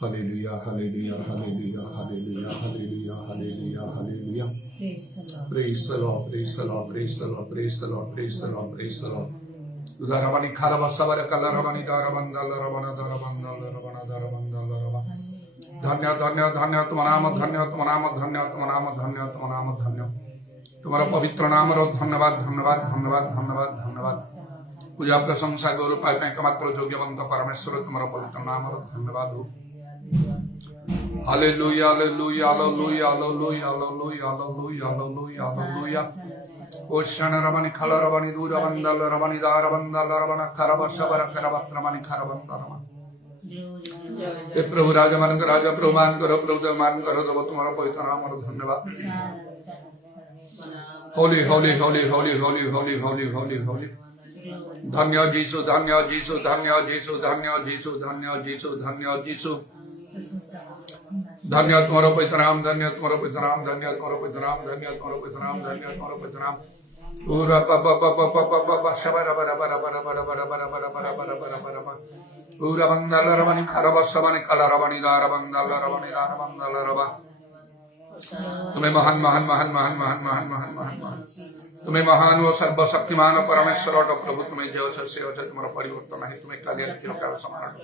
Hallelujah, hallelujah, hallelujah, hallelujah, hallelujah, hallelujah, hallelujah. Praise the Lord, praise the Lord, praise the Lord, praise the Lord, praise the Lord, praise the Lord. Udaramani kharabasavara kalaramani daramandala ramana daramandala ramana daramandala ramana. धन्य धन्य धन्य तुम नाम धन्य तुम नाम धन्य तुम नाम धन्य तुम नाम धन्य तुम्हारा पवित्र नाम रो धन्यवाद धन्यवाद धन्यवाद धन्यवाद धन्यवाद पूजा प्रशंसा गौरव पाए एकमात्र योग्यवंत परमेश्वर तुम्हारा पवित्र नाम रो धन्यवाद हो hallelujah hallelujah hallelujah hallelujah hallelujah hallelujah hallelujah hallelujah ocean रमणी खल रमणी दूर वंदल रमणी दार वंदल रमण खरब शबर करब रमणी खरबंद रमण हे प्रभु राजा मान राजा प्रभु मान करो प्रभु मान करो तो तुम्हारा पवित्र नाम रो धन्यवाद होली होली होली होली होली होली होली होली होली धन्य जीसु धन्य जीसु धन्य जीसु धन्य जीसु धन्य जीसु धन्य जीसु धन्य तुम्हारा पवित्र नाम धन्य तुम्हारा पवित्र नाम धन्य तुम्हारा पवित्र नाम धन्य तुम्हारा पवित्र नाम धन्य तुम्हारा पवित्र नाम पूरा पापा पापा पापा पापा शबरा बरा बरा बरा बरा बरा बरा बरा बरा बरा बरा बरा पूरा बंदल रमणी खरब शबनी कल रमणी दार बंदल रमणी दार बंदल रबा तुम्हें महान महान महान महान महान महान महान महान महान तुम्हें महान व सर्वशक्तिमान परमेश्वर प्रभु तुम्हें जो से तुम्हारा परिवर्तन है तुम्हें कालिया चिरकाल समान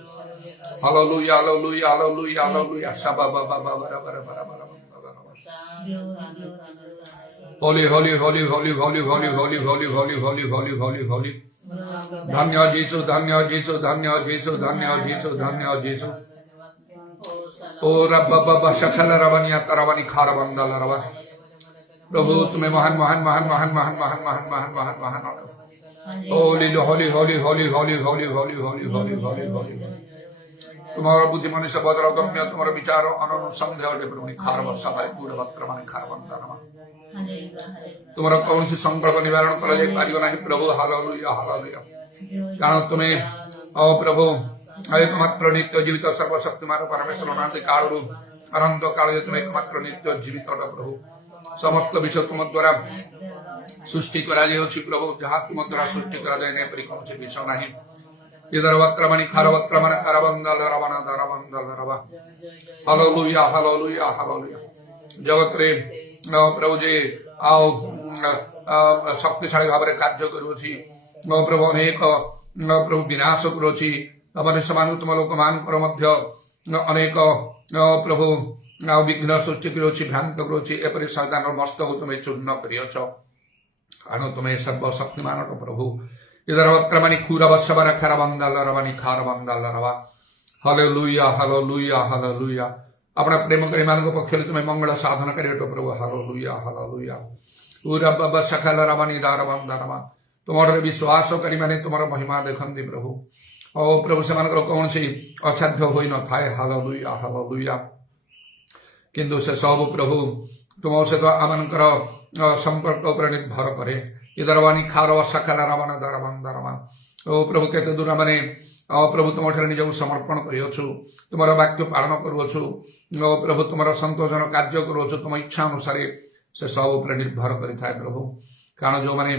hallelujah hallelujah hallelujah hallelujah Shaba बाबा बरा बरा बरा बरा होली होली होली होली होली होली होली होली होली होली होली होली होली धन्य जीसु धन्य जीसु धन्य जीसु धन्य जीसु धन्य जीसु ओ रब बाबा शकल रवनिया तरवनी खार बंदल रवा प्रभु तुम्हें महान महान महान महान महान महान महान महान महान महान होली होली होली होली होली होली होली होली होली होली होली तुम्हारा बुद्धि मनुष्य बदर गम्य तुम्हारा विचार अनुसंदेह प्रभु खार वर्षा पूर्ण वक्र मान खार बंदल रवा तुम्हारा कौन सी संकल्प निवारण कर पारियो नहीं प्रभु हालेलुया हालेलुया कारण तुम्हें ओ प्रभु एकमात्र नित्य जीवित सर्वशक्तिमान परमेश्वर अनंत काल अनंत काल तुम्हें एकमात्र नित्य जीवित प्रभु समस्त विषय तुम द्वारा सृष्टि करा प्रभु जहाँ तुम द्वारा सृष्टि करा जाए कौन से विषय नहीं इधर वक्रमणि खर वक्रमण खर बंदल रवण दर बंदल रवा हालेलुया हालेलुया हालेलुया जगत रे प्रभु जे आओ शक्तिशाली भाव कार्य करुछि प्रभु अनेक प्रभु विनाश करुछि मनुष्य मान तुम लोक मान अनेक प्रभु विघ्न सृष्टि करुछि भ्रांत करुछि एपरि शैतान मस्तक तुम्हें चूर्ण करियछ कारण तुम्हें सर्वशक्तिमान प्रभु इधर वक्रमणि खूर वशबर खर बंदल रवनि खार बंदल रवा हालेलुया हालेलुया हालेलुया अपना प्रेम करी मान पक्ष तुम्हें मंगल साधन कर प्रभु हालेलुया हालेलुया पूरा बाबा सकल रमणी दार बंदरमा तुम्हारे विश्वास करी माने तुम्हारा महिमा देखंती प्रभु ओ प्रभु से कौन सी असाध्य हो न थाए हालेलुया हालेलुया किंतु से सब प्रभु तुम सहित आमनकर संपर्क उपर निर्भर करे इधरवाणी खार सकल रमण दर बंदरमा ओ प्रभु केते दूर माने प्रभु तुम निजक समर्पण करियछु तुम्हारा वाक्य पालन करुछु प्रभु तुम्हारा संतोषन कार्य करुछु तुम इच्छा अनुसार से सब उपर निर्भर करि थाए प्रभु कारण जो माने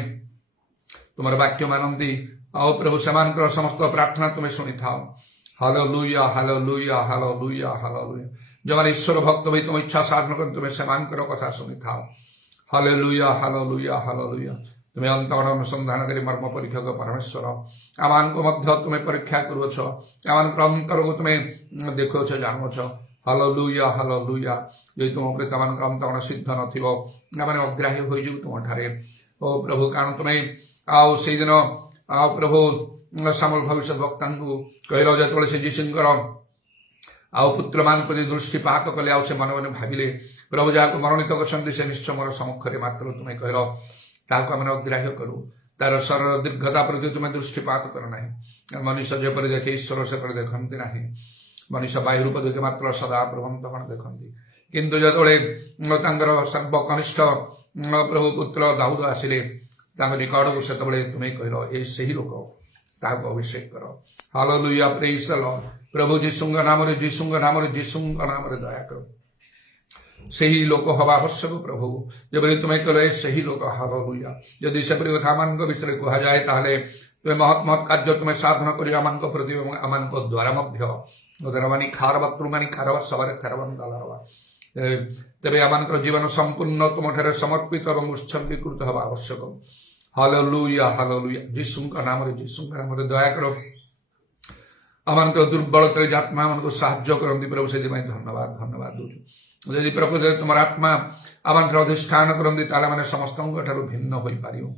तुम्हारा वाक्य मानती आओ प्रभु समान समस्त प्रार्थना तुम्हें शुणी थाओ हालेलुया हालेलुया हालेलुया हालेलुया जो मैंने ईश्वर भक्त भाई तुम इच्छा साधन कर तुम्हें समान कथा शुणी थाओ हालेलुया हालेलुया हालेलुया तुम्हें अंतरण अनुसंधान कर मर्म परीक्षक परमेश्वर आमान को मध्य तुम्हें परीक्षा करुछ आमान अंतर को तुम्हें देखुछ जानुछ हालेलुया हालेलुया यदि तुम प्रति आमान अंतरण सिद्ध नथिबो आमान अग्राह्य हो जीव तुम ठारे ओ प्रभु कारण तुम्हें आओ से दिन आओ प्रभु सामल भविष्य वक्ता कहल जो से जीशुकर आओ पुत्र मान प्रति दृष्टिपात कले आओ से मन मन भाविले प्रभु जहाँ मनोनीत कर से निश्चय मोर सम्मुखें मात्र तुम्हें कहल ताकू आम अग्राह्य करूँ तार शरीर दीर्घता प्रति तुम्हें दृष्टिपात करना मनुष्य जेपर देखे ईश्वर से देखती ना मनुष्य बाह्य रूप देखे मात्र सदा प्रभु कौन देखती किंतु जो सर्वकनिष्ठ प्रभु पुत्र दाऊद आसिले निकट को से तुम्हें कहल ये सही लोक ताकू अभिषेक कर हालेलुया प्रेज द लॉर्ड प्रभु जीशुंग नाम दया कर सही लोक हवा आवश्यक प्रभु जब तुम्हें कहल सही लोक हालेलुया यदि से कथा मान विषय कहुए ताहले तुम्हें महत् महत् कार्य तुम्हें साधन कर प्रति आम द्वारा ଉଦରବାଣୀ ଖାରବା ତୁମାନି ଖାରବା ସବାରେ ଖାରବାନ ଦାଲାରବା ତେବେ ଆମମାନଙ୍କର ଜୀବନ ସମ୍ପୂର୍ଣ୍ଣ ତୁମଠାରେ ସମର୍ପିତ ଏବଂ ଉତ୍ସର୍ଗୀକୃତ ହେବା ଆବଶ୍ୟକ। Hallelujah hallelujah. ଯୀଶୁଙ୍କ ନାମରେ ଦୟା କର। ଆମମାନଙ୍କର ଦୁର୍ବଳତାରେ ଯେ ଆତ୍ମା ଆମମାନଙ୍କୁ ସାହାଯ୍ୟ କରନ୍ତି ପ୍ରଭୁ, ସେଥିପାଇଁ ଧନ୍ୟବାଦ ଦେଉଛୁ। ଯଦି ପ୍ରକୃତରେ ତୁମର ଆତ୍ମା ଆମମାନଙ୍କର ଅଧିଷ୍ଠାନ କରନ୍ତି ତାହେଲେ ମାନେ ସମସ୍ତଙ୍କ ଠାରୁ ଭିନ୍ନ ହୋଇପାରିବୁ।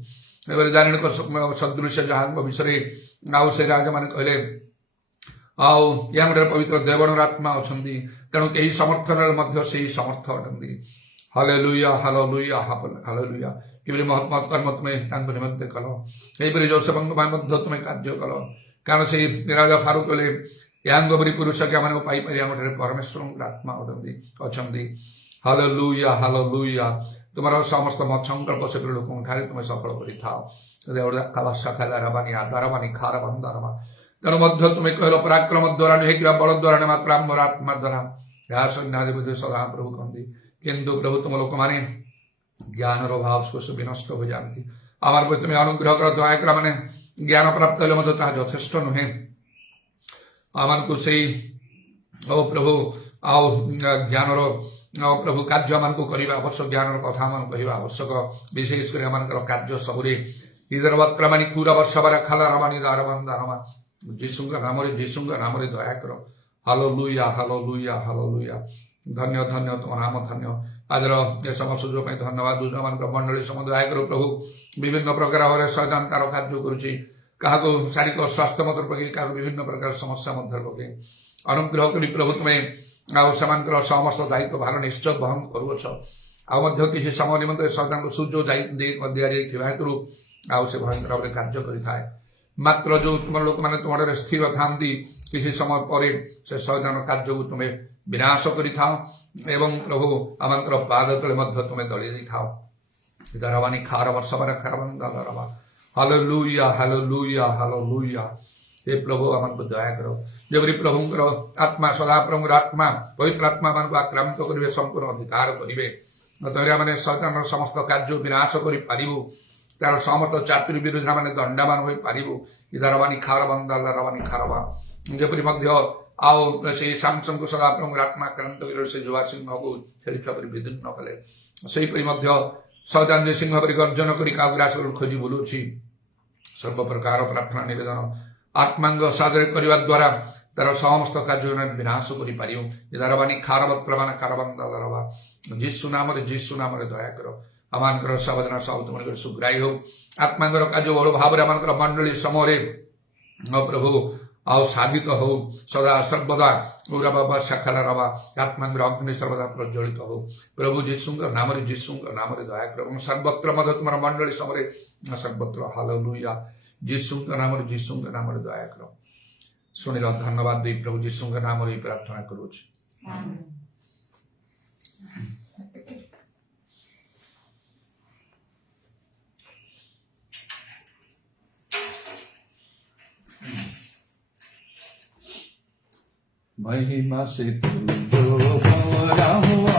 ଏଭଳି ଦାରିଣୀଙ୍କ ସଦୃଶ୍ୟ ଯାହାଙ୍କ ବିଷୟରେ ଆଉ ସେ ରାଜାମାନେ କହିଲେ ଆଉ ୟା ମଧ୍ୟରେ ପବିତ୍ର ଦେବଣର ଆତ୍ମା ଅଛନ୍ତି, ତେଣୁ କେହି ସମର୍ଥନରେ ମଧ୍ୟ ସେହି ସମର୍ଥ ଅଟନ୍ତି। Hallelujah hallelujah hallelujah. କିପରି ମହତ୍ମତ କର୍ମ ତୁମେ ତାଙ୍କ ନିମନ୍ତେ କଲ, ସେହିପରି ଯୋସେଫଙ୍କ ପାଇଁ ମଧ୍ୟ ତୁମେ କାର୍ଯ୍ୟ କଲ। କାରଣ ସେଇ ରାଜା ଫାରୁକ କହିଲେ ୟାଙ୍କ ପରି ପୁରୁଷ କି ଆମମାନଙ୍କୁ ପାଇପାରି ଆମ ଠାରେ ପରମେଶ୍ୱରଙ୍କ ଆତ୍ମା ଅଛନ୍ତି। Hallelujah hallelujah. ତୁମର ସମସ୍ତ ସଂକଳ୍ପ ସେପରି ଲୋକଙ୍କ ଠାରେ ତୁମେ ସଫଳ କରିଥାଅ। ତେଣୁ ମଧ୍ୟ ତୁମେ କହିଲ ପରାକ୍ରମ ଦ୍ୱାରା ନୁହେଁ କିମ୍ବା ବଳ ଦ୍ୱାରା ନୁହେଁ, ମାତ୍ର ଆମର ଆତ୍ମା ଦ୍ୱାରା। ଏହା ସୈନ୍ୟାଧିପତି ସଦା ପ୍ରଭୁ କହନ୍ତି। କିନ୍ତୁ ପ୍ରଭୁ ତୁମ ଲୋକମାନେ ଜ୍ଞାନର ଅଭାବ ସ୍ପର୍ଶ ବିନଷ୍ଟ ହୋଇଯାଆନ୍ତି। আমার প্রতি তুমি অনুগ্রহ কর, দয়া কর। মানে জ্ঞান প্রাপ্ত হলে মতো তাহা যথেষ্ট নুহে। ଆମମାନଙ୍କୁ ସେଇ ପ୍ରଭୁ ଆଉ ଜ୍ଞାନର ପ୍ରଭୁ କାର୍ଯ୍ୟ ଆମମାନଙ୍କୁ କରିବା ଆବଶ୍ୟକ, ଜ୍ଞାନର କଥା ଆମମାନଙ୍କୁ କହିବା ଆବଶ୍ୟକ। ବିଶେଷ କରି ଆମମାନଙ୍କର କାର୍ଯ୍ୟ ସବୁରେ ଇଦରବତ୍ରମାନି କୁରବର୍ଷବାର ଖାଲରମାନି ଦାରମା ଯୀଶୁଙ୍କ ନାମରେ ଦୟା କର। Hallelujah hallelujah hallelujah. ଧନ୍ୟ ଧନ୍ୟ ତୁମ ନାମ ଧନ୍ୟ। ଆଜିର ଏ ସମୟ ସୁଯୋଗ ପାଇଁ ଧନ୍ୟବାଦ ଦେଉଛୁ। ଆମମାନଙ୍କର ମଣ୍ଡଳୀ ସମୟ ଦୟା କର ପ୍ରଭୁ। ବିଭିନ୍ନ ପ୍ରକାର ଭାବରେ ଶୟତାନ ତାର କାର୍ଯ୍ୟ କରୁଛି, କାହାକୁ ଶାରୀରିକ ସ୍ୱାସ୍ଥ୍ୟ ମଧ୍ୟ ପକେଇ, କାହାକୁ ବିଭିନ୍ନ ପ୍ରକାର ସମସ୍ୟା ମଧ୍ୟରେ ପକେଇ। ଅନୁଗ୍ରହ କରି ପ୍ରଭୁ ତୁମେ ଆଉ ସେମାନଙ୍କର ସମସ୍ତ ଦାୟିତ୍ୱ ଭାର ନିଶ୍ଚୟ ବହନ କରୁଅଛ। ଆଉ ମଧ୍ୟ କିଛି ସମୟ ନିମନ୍ତେ ଶୟତାନଙ୍କୁ ସୁଯୋଗ ଦିଆଯାଇଥିବା ହେତୁ ଆଉ ସେ ଭୟଙ୍କର ଭାବରେ କାର୍ଯ୍ୟ କରିଥାଏ। ମାତ୍ର ଯୋଉ ତୁମ ଲୋକମାନେ ତୁମରେ ସ୍ଥିର ଥାନ୍ତି, କିଛି ସମୟ ପରେ ସେ ଶୟତାନ କାର୍ଯ୍ୟକୁ ତୁମେ ବିନାଶ କରିଥାଅ ଏବଂ ପ୍ରଭୁ ଆମମାନଙ୍କର ପାଦ ତଳେ ମଧ୍ୟ ତୁମେ ଦଳି ଦେଇଥାଅ। ଦରବାନି ଖାର ବର୍ଷବାର ଖାରବାନ ଦରବା। Hallelujah hallelujah hallelujah. हे प्रभु ଆମମାନଙ୍କୁ ଦୟା କର। ଯେପରି ପ୍ରଭୁଙ୍କର ଆତ୍ମା ସଦାପ୍ରଭୁଙ୍କର ଆତ୍ମା ପବିତ୍ର ଆତ୍ମା ଆମମାନଙ୍କୁ ଆକ୍ରାନ୍ତ କରିବେ, ସମ୍ପୂର୍ଣ୍ଣ ଅଧିକାର କରିବେ। ତହିଁରେ ଆମେ ଶୟତାନର ସମସ୍ତ କାର୍ଯ୍ୟ ବିନାଶ କରିପାରିବୁ, ତାର ସମସ୍ତ ଚାତୁରୀ ବିରୁଦ୍ଧରେ ଆମେ ଦଣ୍ଡାମାନ ହୋଇପାରିବୁ। ଇଦାରବାନି ଖାରବାନି ଖାରବା। ଯେପରି ମଧ୍ୟ ଆଉ ସେଇ ସାମସନକୁ ସଦାପ୍ରଭୁଙ୍କର ଆତ୍ମା ଆକ୍ରାନ୍ତ କରି ସେ ଯୁବା ସିଂହକୁ ଛେଳି ଛୁଆ ପରି ବିଦୀର୍ଣ୍ଣ କଲେ, ସେହିପରି ମଧ୍ୟ ଶୟତାନ ଯେ ସିଂହ ପରି ଗର୍ଜନ କରି କାହାକୁ ଗ୍ରାସ ଖୋଜି ବୁଲୁଛି। ସର୍ବପ୍ରକାର ପ୍ରାର୍ଥନା ନିବେଦନ ଆତ୍ମାଙ୍ଗ ସାଧନ କରିବା ଦ୍ୱାରା ତାର ସମସ୍ତ କାର୍ଯ୍ୟ ବିନାଶ କରିପାରିବୁ। ଇଦାରବାନି ଖାରବତ୍ରବାନ ଖାରବାନ ଦରବା। ଯୀଶୁ ନାମରେ ଦୟା କର। ଆମମାନଙ୍କର ସାବଧାନ ସବୁ ତୁମର ସୁଗ୍ରାହୀ ହଉ। ଆତ୍ମାଙ୍କର କାର୍ଯ୍ୟ ବହୁଳ ଭାବରେ ଆମମାନଙ୍କର ମଣ୍ଡଳୀ ସମୟରେ ପ୍ରଭୁ ଆଉ ସାଧିତ ହଉ। ସଦା ସର୍ବଦା ବାବା ଶାଖାଲା ରବା ଆତ୍ମାଙ୍କର ଅଗ୍ନି ସର୍ବଦା ପ୍ରଜ୍ୱଳିତ ହଉ। ପ୍ରଭୁ ଯୀଶୁଙ୍କ ନାମରେ ଦୟା କର। ଏବଂ ସର୍ବତ୍ର ମଧ୍ୟ ତୁମର ମଣ୍ଡଳୀ ସମୟରେ ସର୍ବତ୍ର ହାଲେଲୁୟା। ଯୀଶୁଙ୍କ ନାମରେ ଦୟା କର। ଶୁଣିଲ, ଧନ୍ୟବାଦ ଦେଇ ପ୍ରଭୁ ଯୀଶୁଙ୍କ ନାମରେ ପ୍ରାର୍ଥନା କରୁଛି। महिमा से तुझो भरा हुआ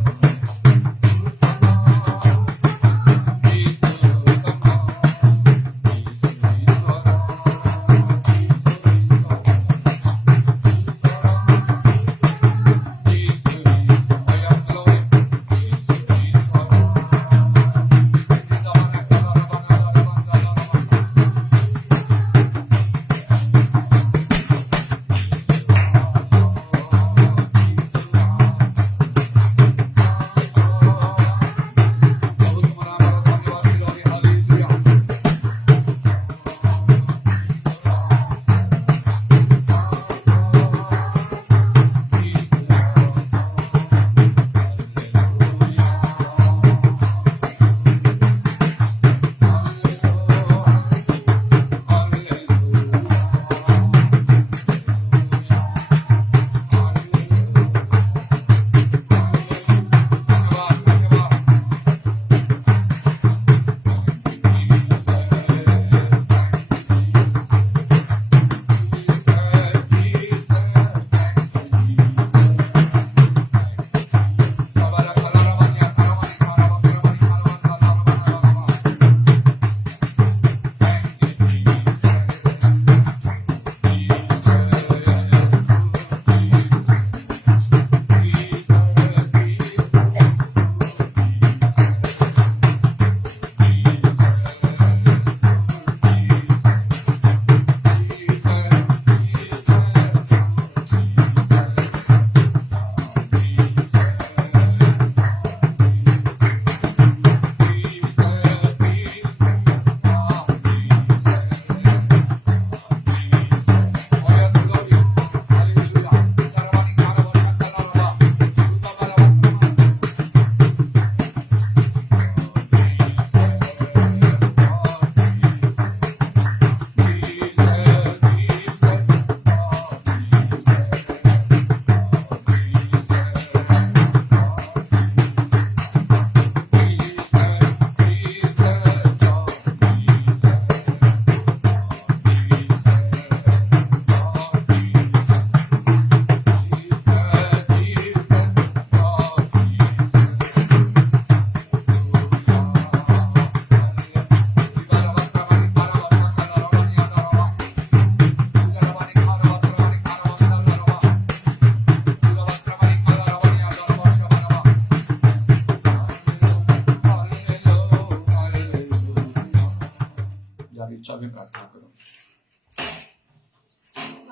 ଯାହାର ଇଚ୍ଛା ବି ପ୍ରାର୍ଥନା କର।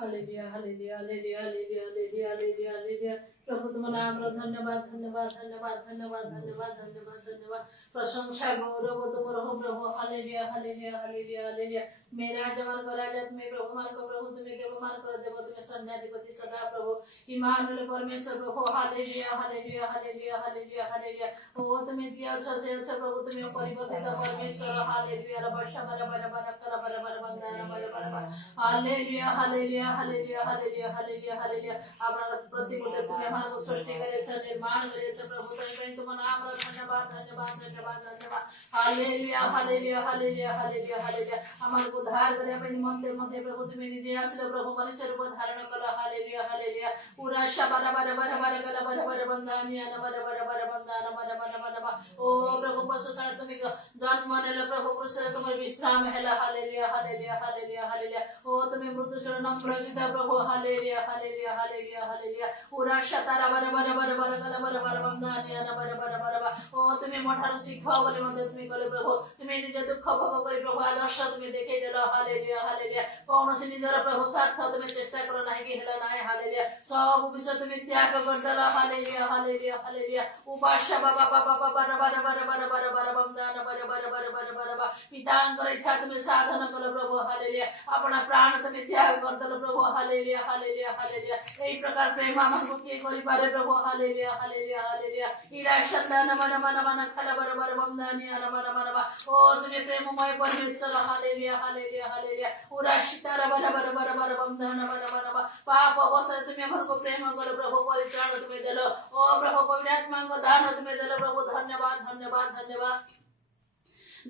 Hallelujah hallelujah hallelujah hallelujah hallelujah hallelujah hallelujah प्रभु तुम नाम रो धन्यवाद धन्यवाद धन्यवाद धन्यवाद धन्यवाद धन्यवाद धन्यवाद प्रशंसा गौरव तुमर हो प्रभु हालेलुया हालेलुया हालेलुया हालेलुया मेरा जवान को राजा तुम्हें प्रभु मान को प्रभु तुम्हें देव मान कर देव तुम्हें सन्याधिपति सदा प्रभु इमानुएल परमेश्वर प्रभु hallelujah hallelujah hallelujah hallelujah hallelujah ओ तुम्हें दिया अच्छा से अच्छा प्रभु तुम्हें परिवर्तित परमेश्वर हालेलुया रबशा बरा बरा बरा करा बरा बरा बंदाना बरा बरा hallelujah hallelujah hallelujah hallelujah hallelujah hallelujah आपणा प्रतिबोधे तुम्हें हमारा को सृष्टि करे छ निर्माण करे छ प्रभु तुम्हें तुम नाम रो धन्यवाद धन्यवाद धन्यवाद धन्यवाद hallelujah hallelujah hallelujah hallelujah hallelujah हमार को उद्धार करे अपनी मध्य मध्य प्रभु तुम्हें निजे आसिल प्रभु मनुष्य रूप धारण कला हालेलुया हालेलुया पूरा शबरा बरा बरा बरा कला बरा बरा बंदानिया न बरा बरा बरा बंदाना बरा बरा बरा ओ प्रभु पशु सार तुम्हें जन्म नेले प्रभु कृष्ण तुम्हारे विश्राम हैला हालेलुया हालेलुया हालेलुया हालेलुया ओ तुम्हें मृत्यु शरण नम्र सीता प्रभु हालेलुया हालेलुया हालेलुया हालेलुया पूरा शतारा बरा बरा बरा बरा कला बरा बरा बंदानिया न बरा बरा बरा ओ तुम्हें मोठार शिखा बोले मध्य तुम्हें कले प्रभु तुम्हें निज दुख भोग करी प्रभु आदर्श तुम्हें देखे देला हालेलुया हालेलुया कौन से निजर प्रभु स्वार्थ तुम्हें चेष्टा करो नहीं कि हेला नहीं हालेलुया सब विषय तुम्हें त्याग कर देला हालेलुया हालेलुया हालेलुया उपास्य बाबा बाबा बाबा बरा बरा बरा बरा बरा बरा बंदान बरा बरा बरा बरा बरा पितांकर इच्छा तुम्हें साधन करो प्रभु हालेलुया अपना प्राण तुम्हें त्याग कर देला प्रभु हालेलुया हालेलुया हालेलुया एई प्रकार प्रेम हमको के करि पारे प्रभु हालेलुया हालेलुया हालेलुया इरा शंदान मन मन मन खला बरा बरा बंदानिया न मन मन ओ तुम्हें प्रेममय परमेश्वर हालेलुया हालेलुया हालेलुया पूरा शितारा बरा बरा बरा बरा बंदान मन मन पाप अवसर तुम्हें हमको प्रेम करो प्रभु परित्राण तुम्हें देलो ओ प्रभु पवित्र आत्मा को दान तुम्हें देलो प्रभु धन्यवाद धन्यवाद धन्यवाद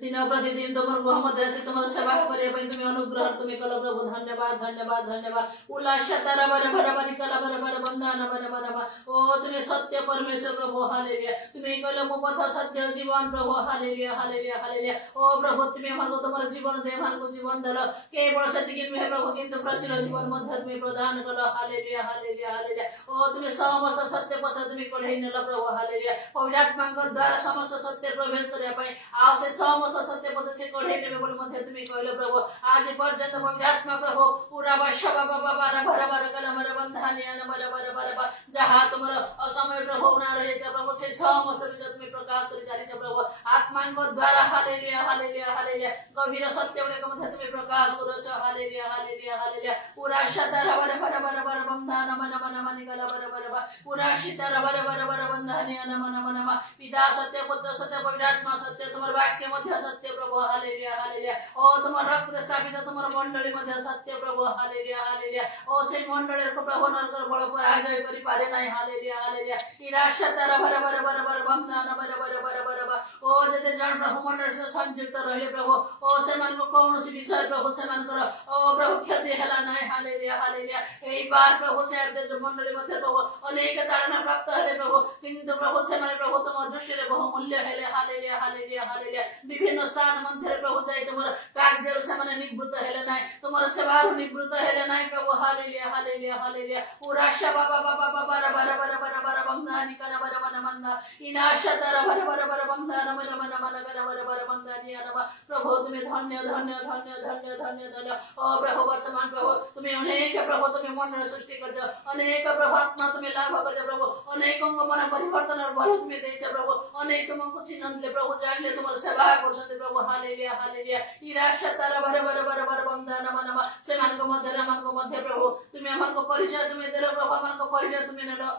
दिन प्रतिदिन तुम मोहम्मद से तुम सेवा करे तुम्हें अनुग्रह तुम्हें कल प्रभु धन्यवाद धन्यवाद धन्यवाद उल्लास तारा बर बर बर कला बर बर बंधन बर बर ओ तुम्हें सत्य परमेश्वर प्रभु हालेलुया तुम्हें कल पथ सत्य जीवन प्रभु हालेलुया हालेलुया हालेलुया ओ प्रभु तुम्हें हमको तुम्हारा जीवन दे हमको जीवन दल केवल सेतिक नुहे प्रभु किंतु प्रचुर जीवन मध्य तुम्हें प्रदान कल हालेलुया हालेलुया हालेलुया ओ तुम्हें समस्त सत्य पथ तुम्हें कढ़ाई नेल प्रभु हालेलुया पवित्र आत्मा द्वारा समस्त सत्य प्रवेश करने पाई आ से समस्त सत्य पद से कढ़ाई नेबे बोली मध्य तुम्हें कहले प्रभु आज पर्यंत पवित्र आत्मा प्रभु पूरा वर्ष बाबा बाबा भर भर कल मर बंधानिया न बर बर बर जहाँ तुम्हारा असमय प्रभु ना रहे प्रभु से समस्त विषय तुम्हें प्रकाश कर जारी छ प्रभु आत्मा को द्वारा हालेलुया हालेलुया हालेलुया गभीर सत्य उड़े मध्य तुम्हें प्रकाश करो छ हालेलुया हालेलुया हालेलुया पूरा शतर बर बर बर बर बंधन मन मन मन कल बर बर पूरा शितर बर बर बर बंधानिया न मन मन पिता सत्य पुत्र सत्य पवित्र आत्मा सत्य तुम्हारा वाक्य मध्य सत्य प्रभु हालेलुया हालेलुया ओ तुम रक्त स्थापित तुमर मंडली मध्य सत्य प्रभु हालेलुया हालेलुया ओ से मंडली को प्रभु नरकर बल पराजय करि पारे नाही हालेलुया हालेलुया इराशतर भर भर भर भर बंधन भर भर भर भर ओ जते जन प्रभु मंडली से संयुक्त रहले प्रभु ओ से मन को कौन सी विषय प्रभु से मन कर ओ प्रभु क्षति हला नाही हालेलुया हालेलुया एई बार प्रभु से जो मंडली मध्य प्रभु अनेक तारण प्राप्त हले प्रभु किंतु प्रभु से मन प्रभु तुम दृष्टि रे बहुमूल्य हले हालेलुया हालेलुया हालेलुया विभिन्न स्थान मंदिर प्रभु जाई तुमर कार्य से मन निवृत्त हेले नाही तुमर सेवा निवृत्त हेले नाही प्रभु हालेलुया हालेलुया हालेलुया पूरा शबा बाबा बाबा बर बर बर बर बर बंधन कर बर मन मन इनाशतर बर बर बर बंधन मन मन मन कर बर बर बंधन या प्रभु तुम्हें धन्य धन्य धन्य धन्य धन्य धन्य ओ प्रभु वर्तमान प्रभु तुम्हें अनेक प्रभु तुम्हें मंडल सृष्टि करछ अनेक प्रभु आत्मा तुम्हें लाभ करछ प्रभु अनेक मन परिवर्तन और बल तुम्हें देछ प्रभु अनेक तुमको चिन्हले प्रभु जानले तुमर सेवा करछते प्रभु हालेलुया हालेलुया इराशतर बर बर बर बर बंधन मन से मन को मध्य प्रभु तुम्हें मन को परिचय तुम्हें देलो प्रभु मन को परिचय तुम्हें नेलो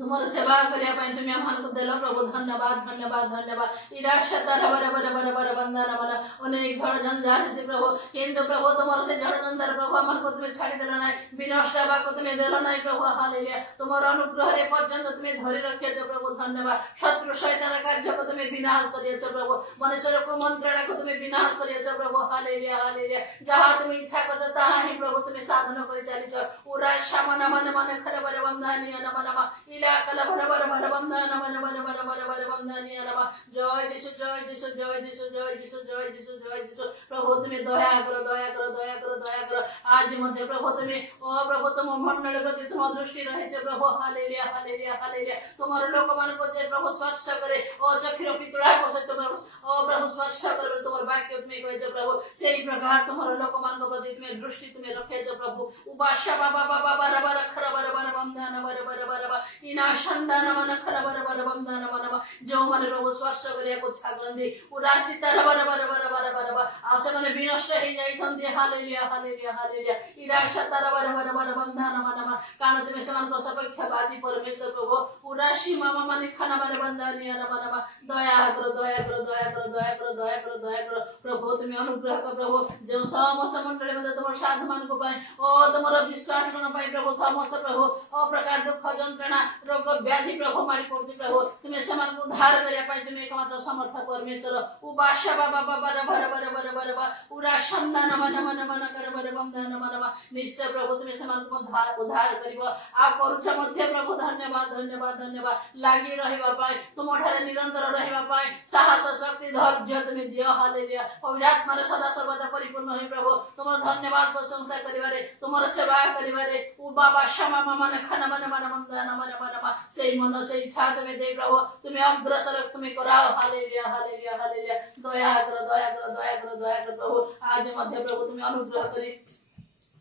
तुम्हारा सेवा करिया पाए तुम्हें हमन को देलो प्रभु धन्यवाद धन्यवाद धन्यवाद इराशतर बर बर बर बर बंधन मन अनेक झड़ जंजाल से प्रभु किंतु प्रभु तुम्हारा से झड़ जंजाल प्रभु हमन को तुम्हें छाड़ी देलो नाही विनाश सेवा को तुम्हें देलो नाही प्रभु हालेलुया तुम्हारा अनुग्रह रे पर्यंत तुम्हें धरि रखे छ प्रभु धन्यवाद शत्रु शैतान कार्य को तुम्हें विनाश करिए छ प्रभु मनुष्य को मंत्रणा को तुम्हें विनाश करिए छ प्रभु हालेलुया हालेलुया जहाँ तुम्हें इच्छा कर तहाँ ही प्रभु तुम्हें साधन कर चली छ पूरा शमन मन मन खर बर बंधनिया न मन इला कल भर भर भर बंधन मन मन भर भर भर बंधनिया न जय यीशु जय यीशु जय यीशु जय यीशु जय यीशु जय यीशु प्रभु तुम्हें दया करो दया करो दया करो दया करो आज मध्य प्रभु तुम्हें ओ प्रभु तुम मंडल प्रति तुम दृष्टि रहे प्रभु हालेलुया हालेलुया हालेलुया तुम्हारे लोक मान को जे प्रभु स्पर्श करे ओ चक्षुर पितुड़ा को से तुम ओ प्रभु स्पर्श करे तुम्हारे वाक्य तुम्हें कहे प्रभु सही प्रकार तुम्हारे लोक मान को प्रति तुम्हें दृष्टि तुम्हें रखे प्रभु उबाशा बाबा बाबा बराबर खराबर बराबर बंधन बराबर बराबर इना शंदन मन खराबर बराबर बंधन मन जो मन प्रभु स्पर्श करे को छागरंदी उदासी तर बराबर बराबर बराबर आसे मन विनष्ट हे जाई छंदी हालेलुया हालेलुया हालेलुया इरा शतर बराबर बराबर बंधन मन कारण तुम्हें समान को सपेक्षवादी परमेश्वर प्रभु उदासी मामा मन खाना बराबर बंधन मन दया करो दया करो दया करो दया करो दया करो दया करो प्रभु तुम्हें अनुग्रह करो प्रभु जो समस्त मंडली में तुम साध मान को पाए ओ तुमरो विश्वास करना पाए प्रभु समस्त प्रभु ओ प्रकार दुख जंत्रणा रोग व्याधि प्रभु मारी पड़ती प्रभु तुम्हें समान को उद्धार करिया पाए तुम्हें एकमात्र समर्थ परमेश्वर उबाशा बाबा बाबा बर बर बर बर उरा संधान मन मन मन कर बर बंधन मन निश्चय प्रभु तुम्हें समान को उद्धार करिवो आ करूछ मध्य प्रभु धन्यवाद धन्यवाद धन्यवाद लागी रहबा पाए तुम ठारे निरंतर रहबा पाए साहस शक्ति धैर्य तुम्हें दियो हालेलुया पवित्र आत्मा सदा सर्वदा परिपूर्ण होई प्रभु तुम धन्यवाद प्रशंसा करिवारे तुमर सेवा करिवारे उ बाबा क्षमा मन खाना मन मन बंधन मन मन सही मन सही इच्छा तुम्हें दे प्रभु तुम्हें अग्रसर तुम्हें कराओ हालेलुया हालेलुया हालेलुया दया करो दया करो दया करो दया करो प्रभु आज मध्य प्रभु तुम्हें अनुग्रह करी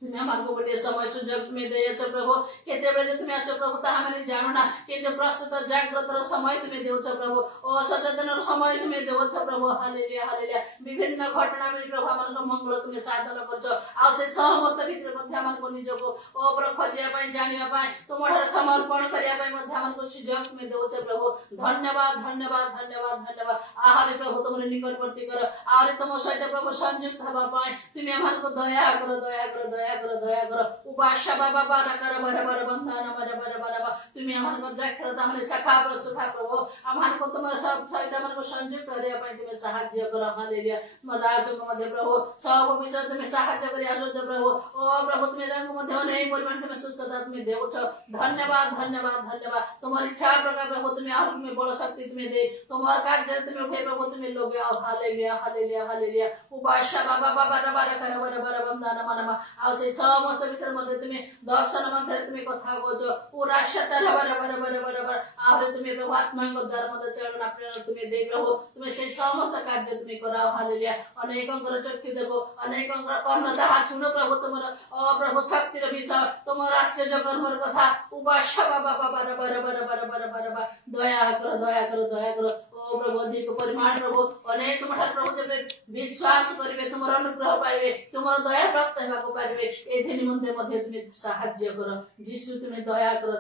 तुम्हें हमको गोटे समय सुजोग तुम्हें देयछ प्रभु केते बेले तुम्हें आसो प्रभु ताहा माने जानो ना केते प्रस्तुत जागृतर समय तुम्हें देउछ प्रभु ओ सचेतनर समय तुम्हें देउछ प्रभु हालेलुया हालेलुया विभिन्न घटना में प्रभु हमको मंगल तुम्हें साधन करछ आ से समस्त भितर मध्य हमको निजको ओ प्रभु खोजिया पई जानिया पई तुमर समर्पण करिया पई मध्य हमको सुजोग तुम्हें देउछ प्रभु धन्यवाद धन्यवाद धन्यवाद धन्यवाद आहारे प्रभु तुमरे निकटवर्ती कर आहारे तुम सहित प्रभु संयुक्त हवा पई तुम्हें हमको दया करो दया करो दया दया करो उपाशा बाबा बारा कर बर बर बंधन बर बर बर तुम्हें हमको देखरता हमने सखा पर सुखा प्रभु हमको तुम्हारे सब सहित हमको संयुक्त करिया पई तुम्हें सहाय्य करो हालेलुया मदास को मध्य प्रभु सब विषय तुम्हें सहाय्य करिया आसो प्रभु ओ प्रभु तुम्हें हमको मध्य नहीं परिमाण तुम्हें सुस्थता तुम्हें देउछ धन्यवाद धन्यवाद धन्यवाद तुम्हारी इच्छा प्रकार प्रभु तुम्हें और तुम्हें बल शक्ति तुम्हें दे तुम्हारा कार्य तुम्हें उठे प्रभु तुम्हें लोग आओ हालेलुया हालेलुया हालेलुया उपाशा बाबा बाबा बर कर बर बर बंधन मन आ समस्त विषय मध्य तुम्हें दर्शन मध्य तुम्हें कथा कहो पूरा शतर बर बर बर बर बर आरे तुम्हें प्रभु आत्मा को धर्म चरण अपने तुम्हें दे प्रभु तुम्हें से समस्त कार्य तुम्हें कराओ हालेलुया अनेकंकर चक्षु देबो अनेकंकर कर्ण दाह सुनो प्रभु तुम्हारा ओ प्रभु शक्ति र विषय तुम्हारा आश्चर्य कर्मर कथा उपाशा बाबा बाबा बर बर बर बर बर बर दया करो दया करो दया करो ओ प्रभु अधिक परिमाण प्रभु अनेक तुम्हारा प्रभु जब विश्वास करिवे तुम्हारा अनुग्रह पाइबे तुम्हारा दया प्राप्त हेबा को पाइबे एथि निमंते मध्य तुम्हें सहाय्य करो जीशु तुम्हें दया करो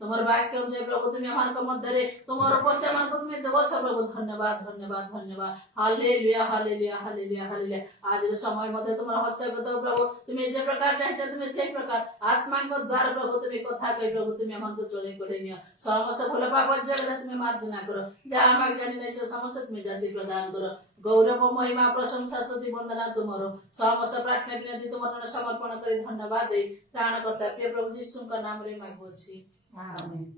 तुम्हारे वाक्य अनुसार प्रभु तुम्हें हमारे मध्य रे तुम्हारे उपस्थित हमारे तुम्हें देवो प्रभु धन्यवाद धन्यवाद धन्यवाद हालेलुया हालेलुया हालेलुया हालेलुया आज के समय मध्य तुम्हारा हस्तगत प्रभु तुम्हें जे प्रकार चाहते तुम्हें से प्रकार आत्मा को द्वारा प्रभु तुम्हें कथा कहि प्रभु तुम्हें हमको चले कोठे नियो समस्त भूल पाप जगत तुम्हें मार्जना करो जा हमक जानि नै समस्त तुम्हें जाति प्रदान करो गौरव महिमा प्रशंसा स्तुति वंदना तुम्हारो समस्त प्रार्थना विनती तुम्हारो समर्पण करी धन्यवाद दे प्राणकर्ता प्रिय प्रभु यीशु का नाम रे मांगो छी आमेन।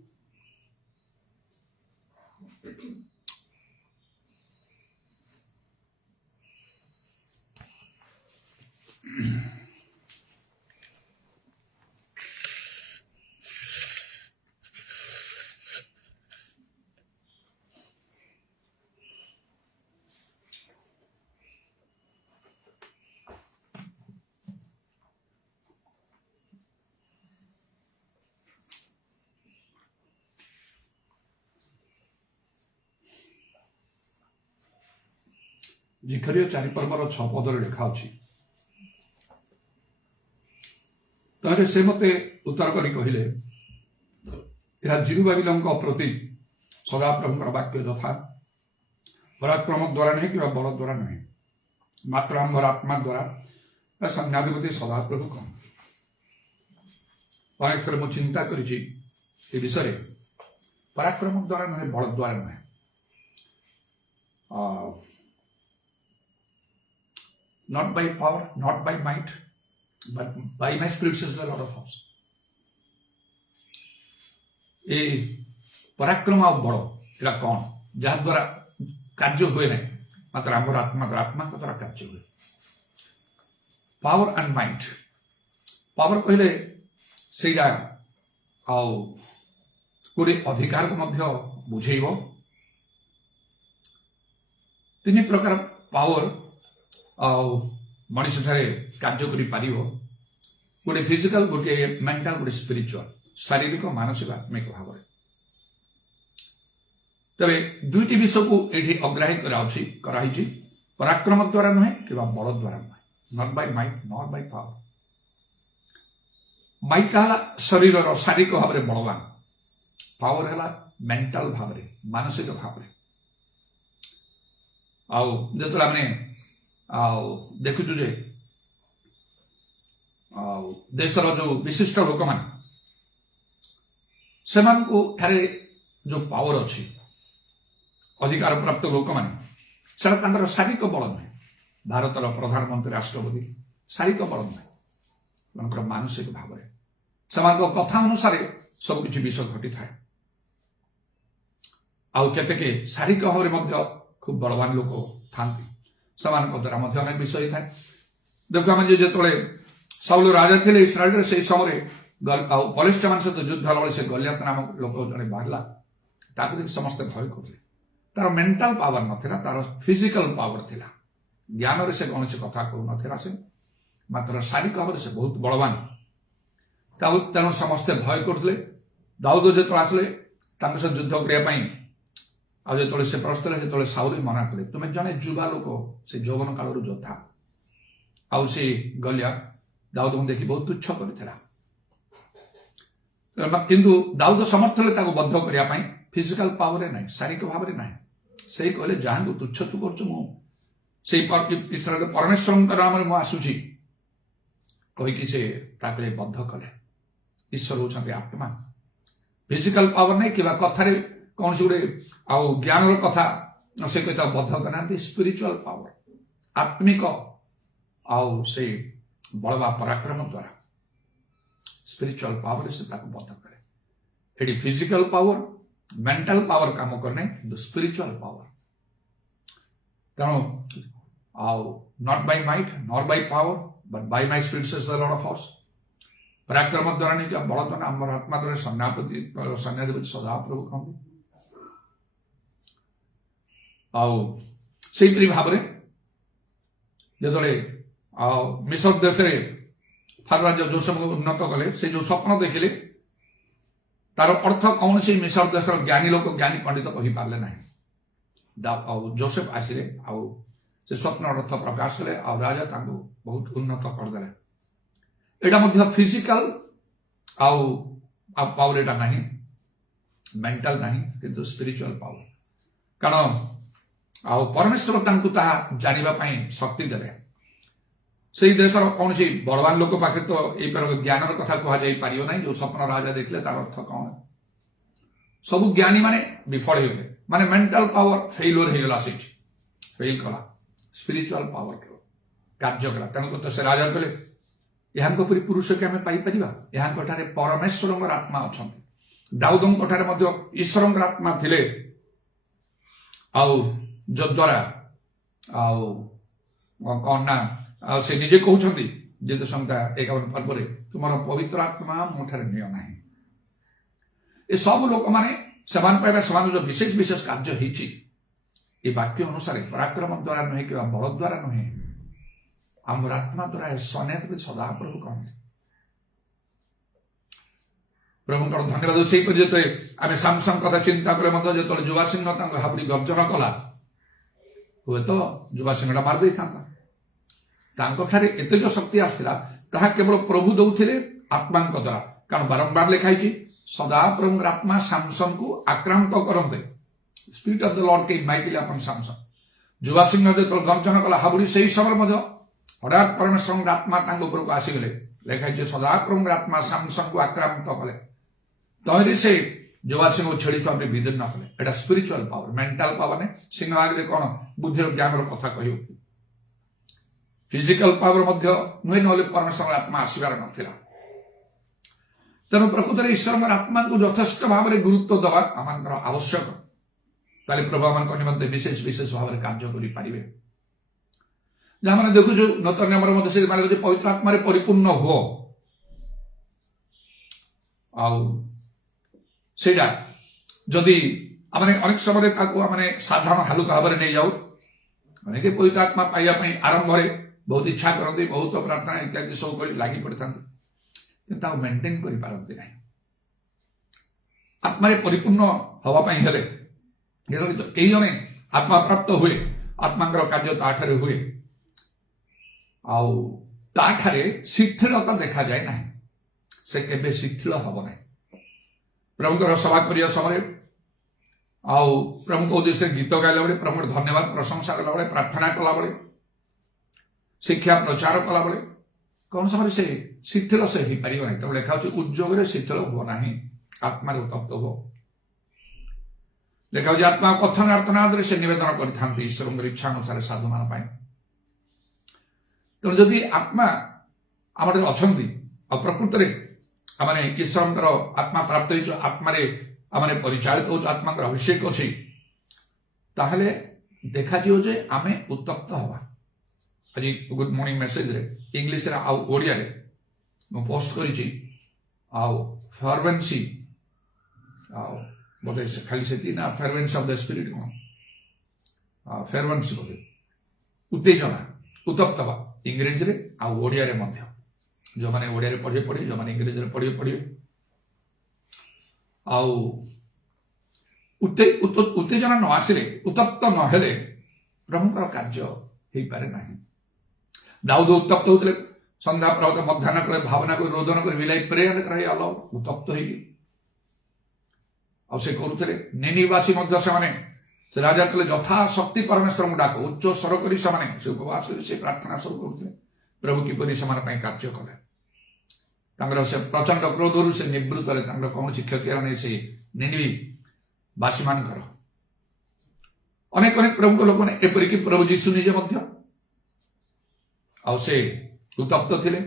जिखरीय 4 पर्वर 6 पदर लिखा अछि तारे से मते उत्तर करी कहिले या जिरुबाबिलंक प्रति सदा प्रभुଙ୍କର वाक्य तथा पराक्रम द्वारा नहीं कि बल द्वारा नहीं मात्र आम्भर आत्मा द्वारा संज्ञाधिपति सदा प्रभु कम अनेक थर मु चिंता करिछि ए विषय पराक्रम द्वारा नहीं बल द्वारा नहीं not by power, not by might, but by my spirit says the Lord of hosts. ए पराक्रम आ बड़ एटा कौन जहाँ द्वारा कार्य हुए नहीं मात्र आमर आत्मा द्वारा कार्य हुए पावर एंड माइट पावर कहले सेटा आउ गोटे अधिकार को मध्य बुझेइबो तीन प्रकार पावर आउ मनुष्य ठारे कार्य करि पारिबो गोटे फिजिकल गोटे मेंटल गोटे स्पिरिचुअल शारीरिक मानसिक आत्मिक भाव तबे दुईटी विषय को ये अग्राही कराई पराक्रम द्वारा नुहे कि बल द्वारा नुहे not by might not by power might है शरीर शारीरिक भाव में बलवान पावर है मेंटल भाव में मानसिक भाव में जो आम देखुचु जे देशर जो विशिष्ट लोक मान से जो पावर अच्छी अधिकार प्राप्त लोक मैंने शारीरिक बल नुहे भारतर प्रधानमंत्री राष्ट्रपति शारीरिक बल नुहे मानसिक भाव में कथा अनुसार सबकि विषय घटी थाए आते शारीरिक भाव में खूब बलवान लोक था द्वारा अनेक विषय थाए देखो आम जो साउल राजा थे इस्राएल से समय पलिस्टाइन सहित युद्ध बेले से गलियात नाम लोक जड़े बाहर ताकू देख समस्ते भय करते तार मेंटल पावर नथिला तार फिजिकल पावर थिला ज्ञान रे से कौन से कथा कहू नथिला से मात्र शारीरिक भाव से बहुत बलवान तेणु समस्ते भय करते दाऊद जो आसले सहित युद्ध करने जो से प्रस्तुत जो साउल मना कले तुम्हें जड़े युवा लोक से यौवन काल योद्धा आउ से गलियात दाऊद को देखी बहुत तुच्छ करथिला किंतु दाऊद समर्थ ले ताको बद्ध करने फिजिकल पावर ना शारीरिक भाव में ना से कहले जहाँ तुच्छ तू कर इस्राएल परमेश्वर नाम मुझे आसूची कहीकि से बद्ध कले ईश्वर होती आत्मा फिजिकल पावर नहीं कि कथार कौन से गोटे ज्ञान कथा से कथा बद्ध करना स्पिरिचुअल पावर आत्मिक से बल पराक्रम द्वारा स्पिरिचुअल पावर से बद्ध करे ये फिजिकल पावर मेंटल पावर काम करने किंतु स्पिरिचुअल पावर तेणु not by might not by power but by my spirit says the Lord of host पराक्रम द्वारा नहीं क्या बल द्वारा आम आत्मा द्वारा सैन्याधिपति सदा प्रभु कहते से भाव में जो मिस्र देश फारो जोसेफ को उन्नत कले से जो स्वप्न देखिले तार अर्थ कौन से मिस्र देश ज्ञानी लोक ज्ञानी पंडित कही पारे ना जोसेफ आसिले से स्वप्न अर्थ प्रकाश कले राजा बहुत उन्नत करदे यहाँ फिजिकल पावर एटा नहीं मेंटल नहीं किंतु स्पिरिचुअल पावर कारण परमेश्वर जानापी शक्ति देवे से देशर कौन सी बलवान लोक पाखे तो ये ज्ञान कथा कह ना जो स्वप्न राजा देखले तार अर्थ कौन सब ज्ञानी माने विफल हो गए माने मेंटल पावर फेल्योर हो गला फेल कला स्पिरिचुअल पावर कार्य कला तेणुक तो से राजा कहले यहाँ परी पुरुष के आम पाइपर यहाँ परमेश्वर आत्मा अच्छा दाऊद ईश्वर आत्मा थिले द्वारा कौन ना से निजे कहते जेत संहिता 51 पर्व तुम पवित्र आत्मा मोठार निय ना ये सब लोक मैंने जो विशेष विशेष कार्य ये वाक्य अनुसार पराक्रम द्वारा नुहे कि बल द्वारा नुहे आम आत्मा द्वारा सैन्याधिपति सदा प्रभु कहते प्रभु धन्यवाद से जो आम सामसन कथा चिंता कर जो युवा सिंह हाबुड़ी गर्जन कला हुए तो युवा सिंह मारदे था एत जो शक्ति आसला केवल प्रभु दौले आत्मा द्वारा कारण बारंबार लिखाई सदा प्रभु आत्मा सामसन को आक्रांत करते स्पिरिट ऑफ द लॉर्ड के माइटली अपन सामसन युवा सिंह जो गर्जन कला हाबुड़ी से समय हठात परमेश्वर आत्मा उपरको आसीगले लिखाई सदा प्रभु आत्मा सामसन को आक्रांत कले तहरी से युवा सिंह छेड़ी छुआ विदीर्ण कले स्पिरिचुअल पावर मेंटल पावर ने सिंह आगे कौन बुद्धि ज्ञान कथा कह फिजिकल पावर नुहे ना परमेश्वर आत्मा आसबार नाला तेणु प्रकृत ईश्वर आत्मा को यथेष्ट भाव में गुरुत्व दवा आम आवश्यक ताले प्रभु आम निमंते विशेष विशेष भाव में कार्य करें जहाँ मैंने देखु नूतन नियम से पवित्र आत्मा परिपूर्ण हो आईटा जदि आम अनेक समय आम साधारण हालुका भाव नहीं जाऊ अनेक पवित्र आत्मा पाइबापी आरंभ बहुत इच्छा करते बहुत प्रार्थना इत्यादि सब कर लगी पड़ता मेंटेन कर पारती ना आत्मा परिपूर्ण हाँपाई हेले कई जने आत्मा प्राप्त हुए आत्मा कार्य ताठे हुए आठे शिथिलता देखा जाए ना से केबे शिथिल हम ना प्रभुकर सभा करने समय प्रभु उद्देश्य गीत गाइला बेले प्रभु धन्यवाद प्रशंसा कला बेले प्रार्थना कला बेले शिक्षा प्रचार कला बेले कौन समय से शिथिल से हो पार ना तब लिखा उद्योग शिथिल हो ना आत्मा उत्तप्त हो लिखा आत्मा कथन आर्तनाद से निवेदन करते ईश्वर इच्छा अनुसार साधु मान तेणु जदि आत्मा आम अच्छा प्रकृत में आम ईश्वर आत्मा प्राप्त हो आत्मा आम परिचालित हो आत्मा अभिषेक अच्छी ताहले देखा जे आम उत्तप्त हवा आज गुड मॉर्निंग मेसेज रे इंग्लिश रे ओडिया रे मु पोस्ट करी फर्वेंसी बोले खाली से ना फर्वेंसी ऑफ द स्पिरिट कौन फर्वेंसी बोले उत्तेजना उत्तप्त हवा इंग्रेज रे ओडिया रे मध्य जो माने ओडिया रे पढ़े पढ़े जो माने इंग्रेज रे पढ़े पढ़े उत्तेजना न आसिले उत्तप्त न हेले प्रभुकर कार्य हो पारे नहीं दाऊद उत्तप्त होते संध्या प्रभात मध्याह्न कले भावना को रोदन कर विलाई प्रेरण कर उत्तप्त हो करुले निनिवासी से राजा कले यथा शक्ति परमेश्वर को डाक उच्च स्वर कर उपवास कर प्रार्थना सब करुले प्रभु किपरि से कार्य कले से प्रचंड क्रोधर से निवृत्त कौन क्षति नहीं से निनिवी बासी मानकर अनेक अनेक प्रभु लोक मैंने एपरिक प्रभु जीशु निजे से उत्तप्त थे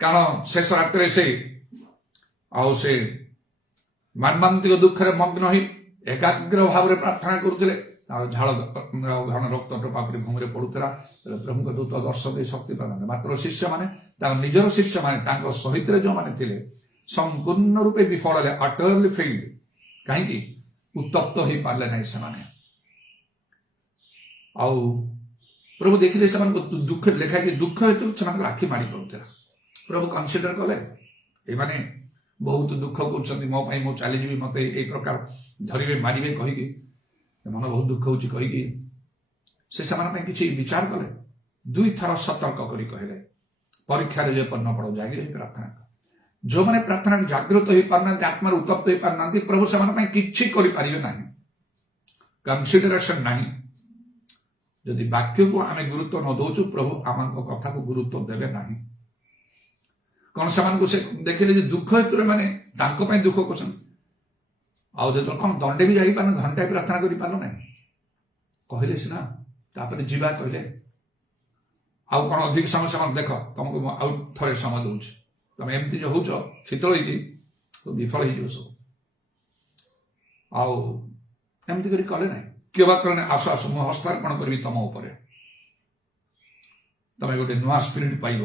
कारण शेष रात से मानमांतिक दुख मग्न हो एकाग्र भाव में प्रार्थना करुले झाड़ घन रक्त टोपा भूमि पड़ूला प्रभु दूत दर्शन दे शक्ति प्रदान मात्र शिष्य मैंने निजर शिष्य मैंने सहित जो मैंने थे संपूर्ण रूपे विफल अटरली फेल्ड कहीं उत्तप्त हो पारे ना से प्रभु देखिले दुख लिखा दुख हेतु से आखि माड़ी पड़ूला प्रभु कनसीडर कले ये बहुत दुख कर मो चलीजी मत ये प्रकार धरवे मारे कहीकि मन बहुत दुख हो कहीकि से किसी विचार कले दुई थर सतर्क करी कहले परीक्षा रे न पड़ो जागिर प्रार्थना जो मैंने प्रार्थना जागृत हो पारना आत्मा उत्तप्त हो पारना प्रभु से किसी करें कनसीडरेशन नहीं जदि वाक्य को आम गुरुत्व न दौचु प्रभु आम कथा को गुरुत्व देवे ना कौन से देखिले दुख हेतु मैंने दुख कर कौन दंडे भी जापार घंटा प्रार्थना कर पार ना कहले सीना जीवा कहले आउ कौन अधिक समय समय देख तुमको आउ थे समय दूँ तुम एमती जो हो शीतल तो विफल हो सब आमती कले ना किए बा कले आस आस मुझे हस्तार्पण करी तुम उपर तुम गोटे नुआ स्पिरिट पाइब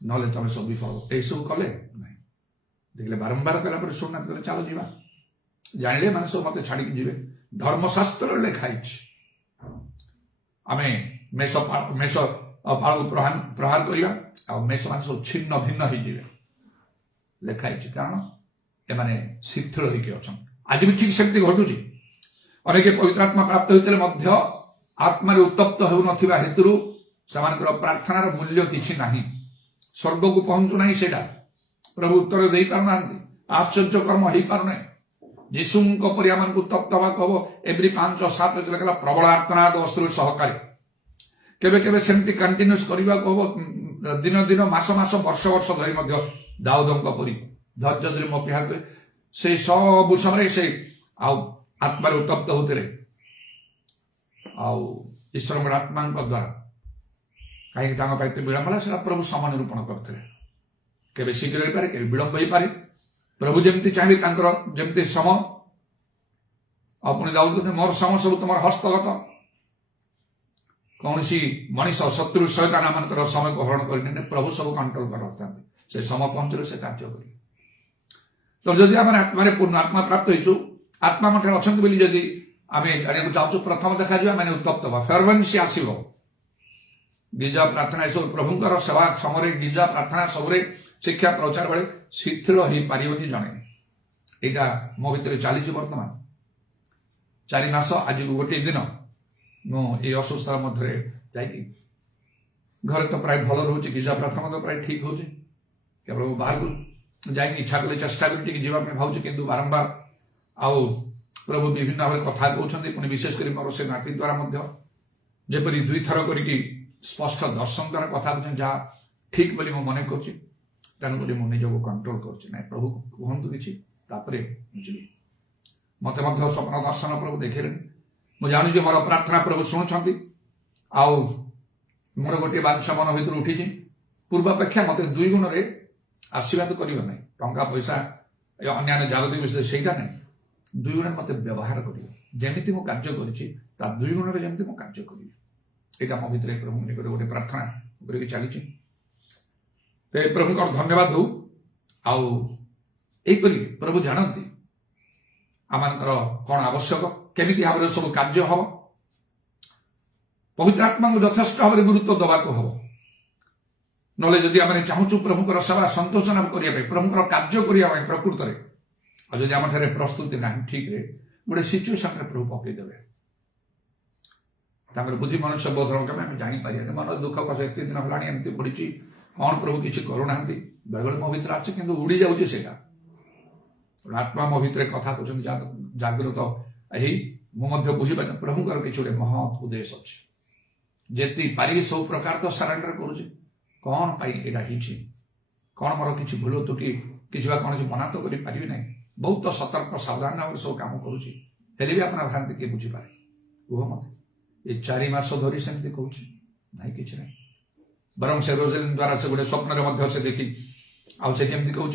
ना तुम सब विफल यही सब कले ना देखिए बारंबार कला शुणुना कले चलो जीवा जानिले मैंने सब मत छाड़ी जी धर्मशास्त्र लिखाई आम मेष पाल प्रहार करवा मेष मान सब छिन्न भिन्न हो लिखाई कारण एमाने शिथिल होकर अच्छा आज भी ठीक सेमती घटुची अनेक पवित्र आत्मा प्राप्त होते आत्मा उत्तप्त हो हेतु से प्रार्थनार मूल्य किसी ना स्वर्ग को पहुंचु ना से प्रभु उत्तर दे पारना आश्चर्य कर्म हो पारना जीशु परि आम उत्तप्त हवा हम एवरी 5-7 लिखा प्रबल आर्तनाद अश्रु सहकारी केबे केबे सेमती कंटिन्यूस करने को हम दिन दिन मास मास वर्ष वर्ष धरी दाऊदों परी धैर्य धरी अपेक्षा करे से सब समय से आत्मा उत्तप्त होते ईश्वर आत्मा द्वारा कहीं विलंब है प्रभु समय निरूपण करते केबे शीघ्र हो पारे केबे विलंब हो पारे प्रभु जमती चाहिए जमती समय अपनी दाऊद मोर समय सब तुम हस्तगत कौन सी मनीष शत्रु शैतान आमर समय को हरण कर प्रभु सब कंट्रोल कर रखता से समय पहुंचले से कार्य कर तो जदि आम आत्मा पूर्ण आत्मा प्राप्त हो आत्मा मठे अच्छा बोली जदि आम जाना चाहूँ प्रथम देखा मैंने उत्तप्त हवा फेरवेन्सी आसो गिजा प्रार्थना ये सब प्रभुंर सेवा समय गिजा प्रार्थना सब शिक्षा प्रचार बेले शिथिल हो पारे जड़े यहाँ मो भर चली बर्तमान 4 मास आज गोटे दिन मुझे असुस्थ मध्य घर तो प्राय भल रोचे गिजा प्रार्थना तो प्राय ठीक हो केवल बाहर को जा इच्छा कले चेष्टा कर जावाई भावुँ कि बारंबार आउ प्रभु विभिन्न भाव कथा कहते पुणी विशेषकर मोर से नाती द्वारा जपरी 2 थर कर स्पष्ट दर्शन द्वारा कथा कहते जहाँ ठीक बोली मो मन कर निजक कंट्रोल कर प्रभु कहतु कि बुझे मत स्वप्न दर्शन प्रभु देखे मुझे जानूँ मोर प्रार्थना प्रभु शुणुंट आउ मोर गोटे बांछा मन भर उठी पूर्वापेक्षा मत 2 गुण आशीर्वाद कर टंका पैसा अन्य जागतिक विषय सेटा नहीं 2 गुण मत व्यवहार करमी मो कार्य कर 2 गुण जमी मो कार्य करी यहाँ मो भर प्रभु निकट गोटे प्रार्थना करके चली प्रभु को धन्यवाद हो आईपरी प्रभु जानती आम कौन आवश्यक केमी भाव में सब कार्य हम पवित्र आत्मा को यथेष्ट भाव में गुरुत्व दवा हम ना जदि आम चाहूँ प्रभुकर सेवा संतोषना करने प्रभुकर कार्य करने प्रकृत में और जब आम ठारे प्रस्तुति ना ठीक रे गोटे सिचुएसन प्रभु पकईदे बुद्धि मनुष्य बोधन कम आम जापर मन दुख कष्ट एत दिन होमती पड़ी कौन प्रभु किसी करूना बेले बेले मो भर आसे कि उड़ी जाऊँगा आत्मा मो भर कथा कहते जागृत मुझे बुझीपार प्रभुकर किसी गोटे महत् उद्देश्य अच्छे जी पारि सब प्रकार तो सरेंडर करुचे कौन पाई यहाँ कौन मोर किसी भूल त्रुटि किसी कौन मना तो करें ना बहुत सतर्क सावधान भाव सब कम करुच्ची भी आप भ्रांति किए बुझीपारे कह मत ये 4 मास धरी सेमती कौच ना कि ना बरम से रोजेलिन द्वारा से गोटे स्वप्न से देखी आमती कहूँ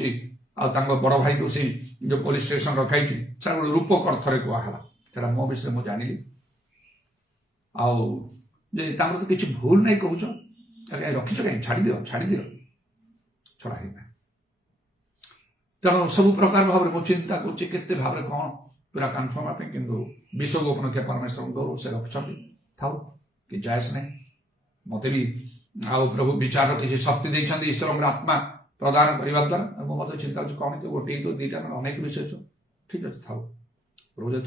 बड़ भाई को सी जो पुलिस स्टेशन रखाई गोटे रूपक अर्थरे कहला मो विषय मुझे जानी आउ तो किसी भूल नहीं कहूच रखीच कहीं छाड़ दियो छड़ा तेणु सब प्रकार भाव में चिंता करते भाव में कौन पूरा कन्फर्म आप कि विश्व गोपन के परमेश्वर दौर से रखी थाउ कि जायस नहीं मत भी आउ प्रभु विचार किसी शक्ति देखते ईश्वर आत्मा प्रदान करने द्वारा मुझे चिंता कौन गोटे तो 2टा अनेक विषय ठीक अच्छे थाउ प्रभु जो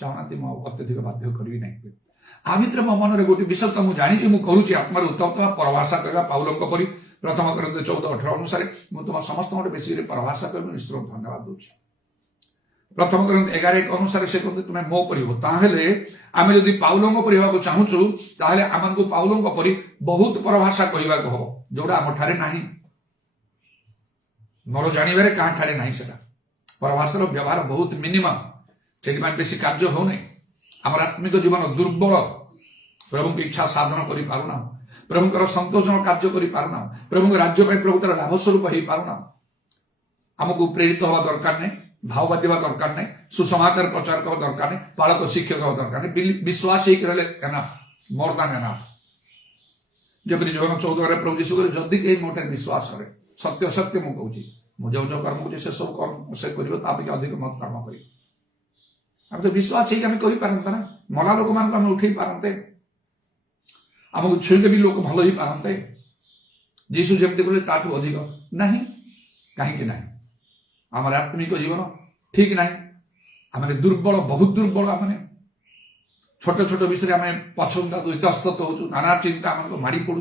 चाहूना मुझे अत्यधिक बाध्य करी ना आ भर मो मन गोटे विषय तो मुझे जानी मुझे करुच्ची आत्मार उत्तप्त परभाषा करवा पाउलों परी प्रथम कोरिन्थ 14:18 अनुसार मुझे तुम समस्त बेस परभाषा कर ईश्वर धन्यवाद दूसरी प्रथम कोरिन्थ 11:1 अनुसार से कहते तुम्हें मो परी हो ताहले आम जदि पाउलों परी होगा चाहूँ ताहले आमको पाउलों परी बहुत परभाषा कहवा हम जोड़ा आम ठारे ना मोर जानवे क्या ठारे ना से परभाषार व्यवहार बहुत मिनिमम से बेसी कार्य हो नहीं आम आत्मिक जीवन दुर्बल प्रभु की इच्छा साधन कर पारुना प्रभुकर संतोषन कार्य कर पारुना प्रभु राज्य प्रभु तार लाभ स्वरूप हो पारुना आमको प्रेरित हवा दरकार नहीं भाववादी हवा दरकार नहीं सुसमाचार प्रचार करवा दरकार नहीं पालक शिक्षक हवा दरकार नहीं विश्वास ही एनाफ मोर देन एनाफ जब जोन 14 प्रभु जीशु कहले जदि कहीं मोटे विश्वास करे सत्य सत्य मुझे कहूँ मुझे जो कर्म कर सब कर्म से कर अधिक मत कर्म कर आम तो विश्वास ही करते ना मरा लोक मान उठे पारते आमको छुईले भी लोक भल ही पारते जीशु जमी बोले ताठू अधिक ना कहीं ना आम आत्मिक जीवन ठीक ना आम दुर्बल बहुत दुर्बल आम छोट छोट विषय आम पछंदा इतस्तत हो नाना चिंता आम माड़ी पड़ू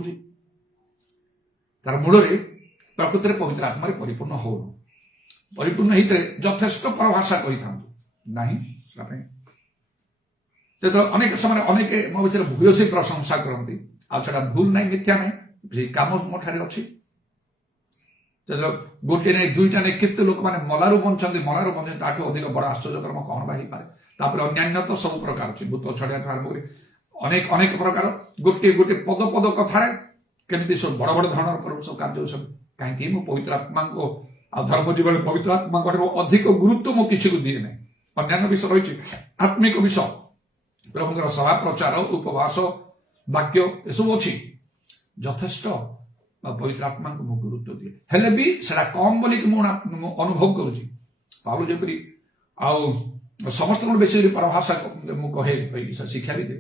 तार मूल प्रकृति में पवित्र आत्मा परिपूर्ण हो परिपूर्ण होते यथेष्ट परभाषा कही था ना अनेक समय अनेक मो भर भूयसी प्रशंसा करती आटा भूल ना मिथ्या ना कम मो ठारे अच्छी गोटे नहीं 2टा नहीं केते लोक मैंने मलारू बंचते ताठू अधिक बड़ आश्चर्यकर्म कौन बाई पारे अन्य तो सब प्रकार अच्छी भूत छड़िया आरंभ कर अनेक अनेक प्रकार गोटे गोटे पद पद कथार केमती सब बड़ बड़ धरण पर सब कार्य सब कहीं मो पवित्र आत्मा को धर्म जीवन पवित्र आत्मा अधिक गुरुत्व मो किसी को दिए ना अन्य विषय रही आत्मिक विषय प्रभुଙ୍କର सभा प्रचार उपवास वाक्य ये सब अच्छी यथेष्ट पवित्र आत्मा को गुरुत्व दिए हेले भी सेटा कम बोली अनुभव करुच्ची ପାଉଲ ଯେପରି ଆଉ ସମସ୍ତଙ୍କ ବେଶୀ ପରଭାଷା ମୁଁ କହେ ଶିକ୍ଷା ବି ଦେ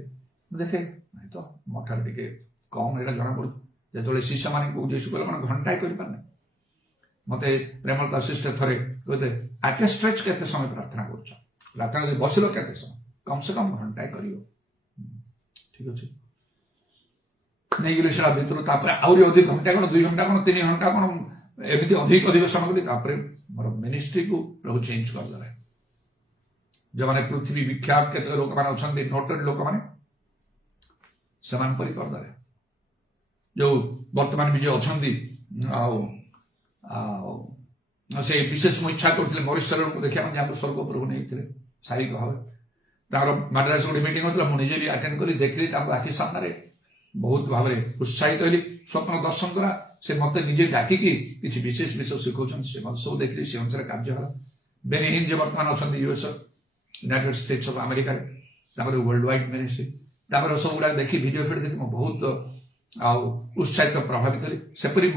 ଦେଖେ ନାଇଁ ତ ମୋ ଠାରୁ ଟିକେ କମ୍ ଏଇଟା ଜଣାପଡୁଛି ଯେତେବେଳେ ଶିଷ୍ୟମାନେ ଯୀଶୁ କହିଲେ କ'ଣ ଘଣ୍ଟାଏ କରିପାରୁନି ମତେ ପ୍ରେମଲତା ସିଷ୍ଟର ଥରେ କହିଲେ ଆଟ୍ ଏ ଷ୍ଟ୍ରେଚ୍ କେତେ ସମୟ ପ୍ରାର୍ଥନା କରୁଛ ପ୍ରାର୍ଥନା କରି ବସିଲ କେତେ ସମୟ କମ୍ ସେ କମ୍ ଘଣ୍ଟାଏ କରିବ ଠିକ ଅଛି ନେଇଗଲି ସେଟା ଭିତରୁ ତାପରେ ଆହୁରି ଅଧିକ ଘଣ୍ଟା କ'ଣ 2 ଘଣ୍ଟା କ'ଣ 3 ଘଣ୍ଟା କ'ଣ ଏମିତି ଅଧିକ ସମୟ କଲି ତାପରେ ମୋର ମିନିଷ୍ଟ୍ରିକୁ ପ୍ରଭୁ ଚେଞ୍ଜ କରିଦେଲେ ଯେଉଁମାନେ ପୃଥିବୀ ବିଖ୍ୟାତ କେତେ ଲୋକମାନେ ଅଛନ୍ତି ନୋଟେଡ୍ ଲୋକମାନେ ସେମାନେ ପରି କରିଦେଲେ ଯୋଉ ବର୍ତ୍ତମାନ ବି ଯିଏ ଅଛନ୍ତି ଆଉ ସେ ବିଶେଷ ମୁଁ ଇଚ୍ଛା କରୁଥିଲେ ମରିଶରକୁ ଦେଖିବା ପାଇଁ ଯାହାକୁ ସ୍ୱର୍ଗ ଉପରକୁ ନେଇଥିଲେ ଶାରୀରିକ ଭାବେ ତାଙ୍କର ମାଡ୍ରାସ ଗୋଟେ ମିଟିଂ ହେଉଥିଲା ମୁଁ ନିଜେ ବି ଆଟେଣ୍ଡ କଲି ଦେଖିଲି ତାଙ୍କ ଆଖି ସାମ୍ନାରେ ବହୁତ ଭାବରେ ଉତ୍ସାହିତ ହେଲି ସ୍ୱପ୍ନ ଦର୍ଶନ ଦ୍ୱାରା ସେ ମତେ ନିଜେ ଡାକିକି କିଛି ବିଶେଷ ବିଷୟ ଶିଖାଉଛନ୍ତି ସେ ମତେ ସବୁ ଦେଖିଲି ସେ ଅନୁସାରେ କାର୍ଯ୍ୟ ହେଲା ବେନିହିନ୍ ଯେ ବର୍ତ୍ତମାନ ଅଛନ୍ତି ୟୁଏସ୍ ୟୁନାଇଟେଡ୍ ଷ୍ଟେଟ୍ସ ଅଫ୍ ଆମେରିକାରେ ତାଙ୍କର ୱାର୍ଲଡ ୱାଇଡ୍ ମିନିଷ୍ଟ୍ରି ତାଙ୍କର ସବୁଗୁଡାକ ଦେଖି ଭିଡିଓ ଫିଡିଓ ଦେଖି ମୁଁ ବହୁତ ଆଉ ଉତ୍ସାହିତ ପ୍ରଭାବିତ ହେଲି ସେପରି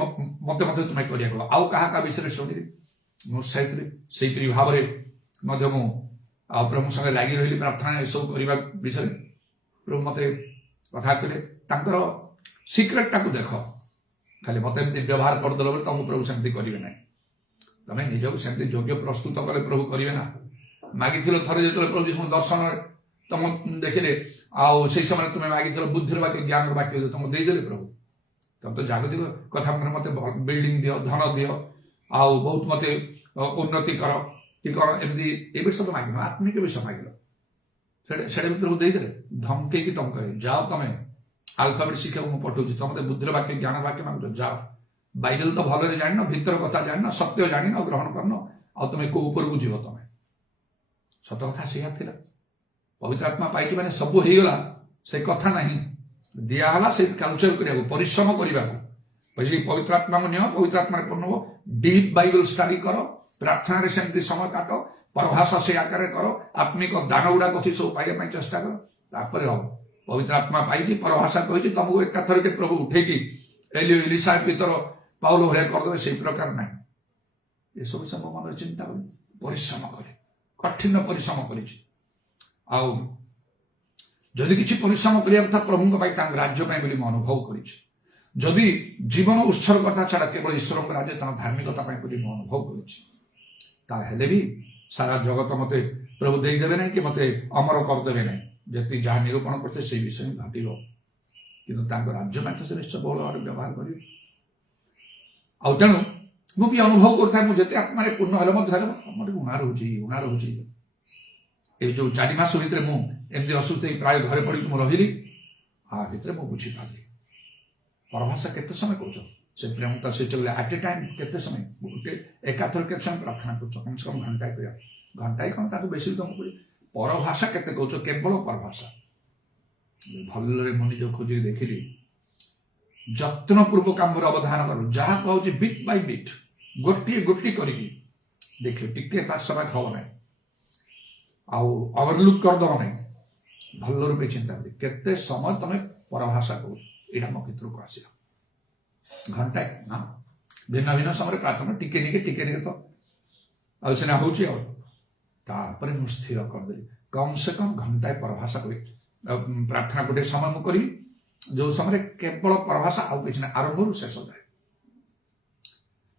ମତେ ମଧ୍ୟ ତୁମେ କରିବାକୁ ଆଉ କାହା କାହା ବିଷୟରେ ଶୁଣିଲି ମୁଁ ଉତ୍ସାହିତ ହେଲି ସେଇପରି ଭାବରେ ମଧ୍ୟ ମୁଁ ଆଉ ପ୍ରଭୁ ସଙ୍ଗେ ଲାଗି ରହିଲି ପ୍ରାର୍ଥନା ଏସବୁ କରିବା ବିଷୟରେ ପ୍ରଭୁ ମତେ କଥା କଲେ ତାଙ୍କର ସିକ୍ରେଟଟାକୁ ଦେଖ ଖାଲି ମତେ ଏମିତି ବ୍ୟବହାର କରିଦେଲ ବୋଲି ତମକୁ ପ୍ରଭୁ ସେମିତି କରିବେ ନାହିଁ ତମେ ନିଜକୁ ସେମିତି ଯୋଗ୍ୟ ପ୍ରସ୍ତୁତ କଲେ ପ୍ରଭୁ କରିବେ ନା ମାଗିଥିଲ ଥରେ ଯେତେବେଳେ ପ୍ରଭୁ ଯୀଶୁ ଦର୍ଶନରେ ତମ ଦେଖିଲେ ଆଉ ସେଇ ସମୟରେ ତୁମେ ମାଗିଥିଲ ବୁଦ୍ଧିର ବାକ୍ୟ ଜ୍ଞାନର ବାକ୍ୟ ତମକୁ ଦେଇଦେଲେ ପ୍ରଭୁ ତମେ ତ ଜାଗତିକ କଥା ମତେ ବିଲ୍ଡିଂ ଦିଅ ଧନ ଦିଅ ଆଉ ବହୁତ ମତେ ଉନ୍ନତି କର କି କଣ ଏମିତି ଏ ବିଷୟ ତ ମାଗିନ ଆତ୍ମିକ ବିଷୟ ମାଗିଲ ସେଟା ବି ପ୍ରଭୁ ଦେଇଦେଲେ ଧମକେଇକି ତମ କହେ ଯାଅ ତମେ ଆଲଫାବେଟ୍ ଶିକ୍ଷାକୁ ମୁଁ ପଠଉଛି ତମେ ବୁଦ୍ଧିର ବାକ୍ୟ ଜ୍ଞାନ ବାକ୍ୟ ମାଗୁଛ ଯାଅ ବାଇବେଲ ତ ଭଲରେ ଜାଣିନ ଭିତର କଥା ଜାଣିନ ସତ୍ୟ ଜାଣିନ ଗ୍ରହଣ କରିନ ଆଉ ତମେ କୋଉ ଉପରକୁ ଯିବ ତମେ ସତ କଥା ସେଇଆ ଥିଲା ପବିତ୍ର ଆତ୍ମା ପାଇଛି ମାନେ ସବୁ ହେଇଗଲା ସେ କଥା ନାହିଁ ଦିଆହେଲା ସେ କାଲଚର କରିବାକୁ ପରିଶ୍ରମ କରିବାକୁ ପବିତ୍ର ଆତ୍ମାକୁ ନିଅ ପବିତ୍ର ଆତ୍ମାରେ ପୂର୍ଣ୍ଣ ହବ ଡିପ୍ ବାଇବେଲ ଷ୍ଟଡି କର ପ୍ରାର୍ଥନାରେ ସେମିତି ସମୟ କାଟ ପରଭାଷା ସେ ଆକାରରେ କର ଆତ୍ମିକ ଦାନ ଗୁଡାକ ଅଛି ସବୁ ପାଇବା ପାଇଁ ଚେଷ୍ଟା କର ତାପରେ ହବ ପବିତ୍ର ଆତ୍ମା ପାଇଛି ପରଭାଷା କହିଛି ତମକୁ ଏକାଥରକେ ପ୍ରଭୁ ଉଠେଇକି ଏଲିସା ପିତର ପାଉଲ ଭଳିଆ କରିଦେବେ ସେଇ ପ୍ରକାର ନାହିଁ ଏସବୁ ସବୁ ମନରେ ଚିନ୍ତା କରେ ପରିଶ୍ରମ କରେ କଠିନ ପରିଶ୍ରମ କରିଛି ଆଉ ଯଦି କିଛି ପରିଶ୍ରମ କରିବା କଥା ପ୍ରଭୁଙ୍କ ପାଇଁ ତାଙ୍କ ରାଜ୍ୟ ପାଇଁ ବୋଲି ମୁଁ ଅନୁଭବ କରିଛି ଯଦି ଜୀବନ ଉତ୍ସର୍ଗତା ଛଡା କେବଳ ଈଶ୍ୱରଙ୍କ ରାଜ୍ୟ ତାଙ୍କ ଧାର୍ମିକତା ପାଇଁ ବୋଲି ମୁଁ ଅନୁଭବ କରୁଛି ତାହେଲେ ବି ସାରା ଜଗତ ମତେ ପ୍ରଭୁ ଦେଇଦେବେ ନାହିଁ କି ମତେ ଅମର କରିଦେବେ ନାହିଁ ଯେତିକି ଯାହା ନିରୂପଣ କରୁଛେ ସେଇ ବିଷୟ ହିଁ ଭାବିବ କିନ୍ତୁ ତାଙ୍କ ରାଜ୍ୟ ପାଇଁ ତ ସେ ନିଶ୍ଚୟ ବହୁଳ ଭାବରେ ବ୍ୟବହାର କରିବେ ଆଉ ତେଣୁ ମୁଁ ବି ଅନୁଭବ କରୁଥାଏ ମୁଁ ଯେତେ ଆତ୍ମାରେ ପୂର୍ଣ୍ଣ ହେଲେ ମଧ୍ୟ ମୋର ଉଣା ରହୁଛି এই ଯୋଉ 4 ମାସ ଭିତରେ ମୁଁ ଏମିତି ଅସୁସ୍ଥ ହେଇ ପ୍ରାୟ ଘରେ ପଡ଼ିକି ମୁଁ ରହିଲି ଭିତରେ ମୁଁ ବୁଝିପାରିଲି ପରଭାଷା କେତେ ସମୟ କହୁଛ ସେ ପ୍ରେମତା ସେ ଚଳିଲେ ଆଟ୍ ଏ ଟାଇମ୍ କେତେ ସମୟ ଗୋଟେ ଏକାଥର କେତେ ସମୟ ପ୍ରାର୍ଥନା କରୁଛ କମ୍ ସେ କମ୍ ଘଣ୍ଟାଏ କରିବା ଘଣ୍ଟାଏ କ'ଣ ତାକୁ ବେଶୀ ତମ କରି ପରଭାଷା କେତେ କହୁଛ କେବଳ ପରଭାଷା ଭଲରେ ମୁଁ ନିଜକୁ ଖୋଜିକି ଦେଖିଲି ଯତ୍ନପୂର୍ବକ ଆମର ଅବଧାନ କର ଯାହା କହୁଛି ବିଟ୍ ବାଇ ବିଟ୍ ଗୋଟିଏ କରିକି ଦେଖିବ ଟିକେ ସମୟ ହବ ନାହିଁ ଆଉ ଓଭରଲୁକ୍ କରିଦେବ ନାହିଁ ଭଲ ରୂପେ ଚିନ୍ତା କରି କେତେ ସମୟ ତମେ ପରଭାଷା କହୁଛ ଏଇଟା ମୋ ଭିତରକୁ ଆସିଲା ଘଣ୍ଟାଏ ନା ଭିନ୍ନ ଭିନ୍ନ ସମୟରେ ପ୍ରାର୍ଥନା ଟିକେ ନିକେ ତ ଆଉ ସିନା ହଉଛି ଆଉ ତାପରେ ମୁଁ ସ୍ଥିର କରିଦେଲି କମ୍ ସେ କମ୍ ଘଣ୍ଟାଏ ପରଭାଷା କରି ପ୍ରାର୍ଥନା ଗୋଟେ ସମୟ ମୁଁ କରିବି ଯୋଉ ସମୟରେ କେବଳ ପରଭାଷା ଆଉ କିଛି ନାହିଁ ଆରମ୍ଭରୁ ଶେଷ ଯାଏ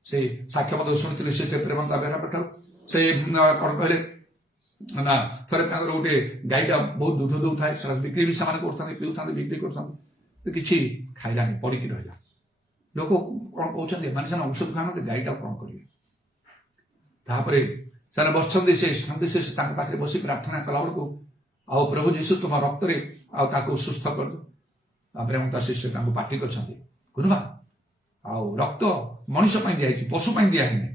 ସେ ସାକ୍ଷ୍ୟ ମଧ୍ୟ ଶୁଣିଥିଲି ସେ ପ୍ରେମତା ବେହେରାଠାରୁ ସେ କଣ କହିଲେ ନା ଥରେ ତାଙ୍କର ଗୋଟେ ଗାଈଟା ବହୁତ ଦୁଧ ଦଉଥାଏ ସେଟା ବିକ୍ରି ବି ସେମାନେ କରୁଥାନ୍ତି ପିଉଥାନ୍ତି ବିକ୍ରି କରୁଥାନ୍ତି କିଛି ଖାଇଲାନି ପଡିକି ରହିଲା ଲୋକ କଣ କହୁଛନ୍ତି ଏମାନେ ସେମାନେ ଔଷଧ ଖାଆନ୍ତି ଗାଈଟା କଣ କରିବେ ତାପରେ ସେମାନେ ବସିଛନ୍ତି ସେ ତାଙ୍କ ପାଖରେ ବସି ପ୍ରାର୍ଥନା କଲା ବେଳକୁ ଆଉ ପ୍ରଭୁ ଯୀଶୁ ତୁମ ରକ୍ତରେ ଆଉ ତାକୁ ସୁସ୍ଥ କରିଦୁ ତାପରେ ତା ଶିଷ୍ୟ ତାଙ୍କୁ ପାଟି କରିଛନ୍ତି ଗୁରୁମା ଆଉ ରକ୍ତ ମଣିଷ ପାଇଁ ଦିଆହେଇଛି ପଶୁ ପାଇଁ ଦିଆ ହେଇନି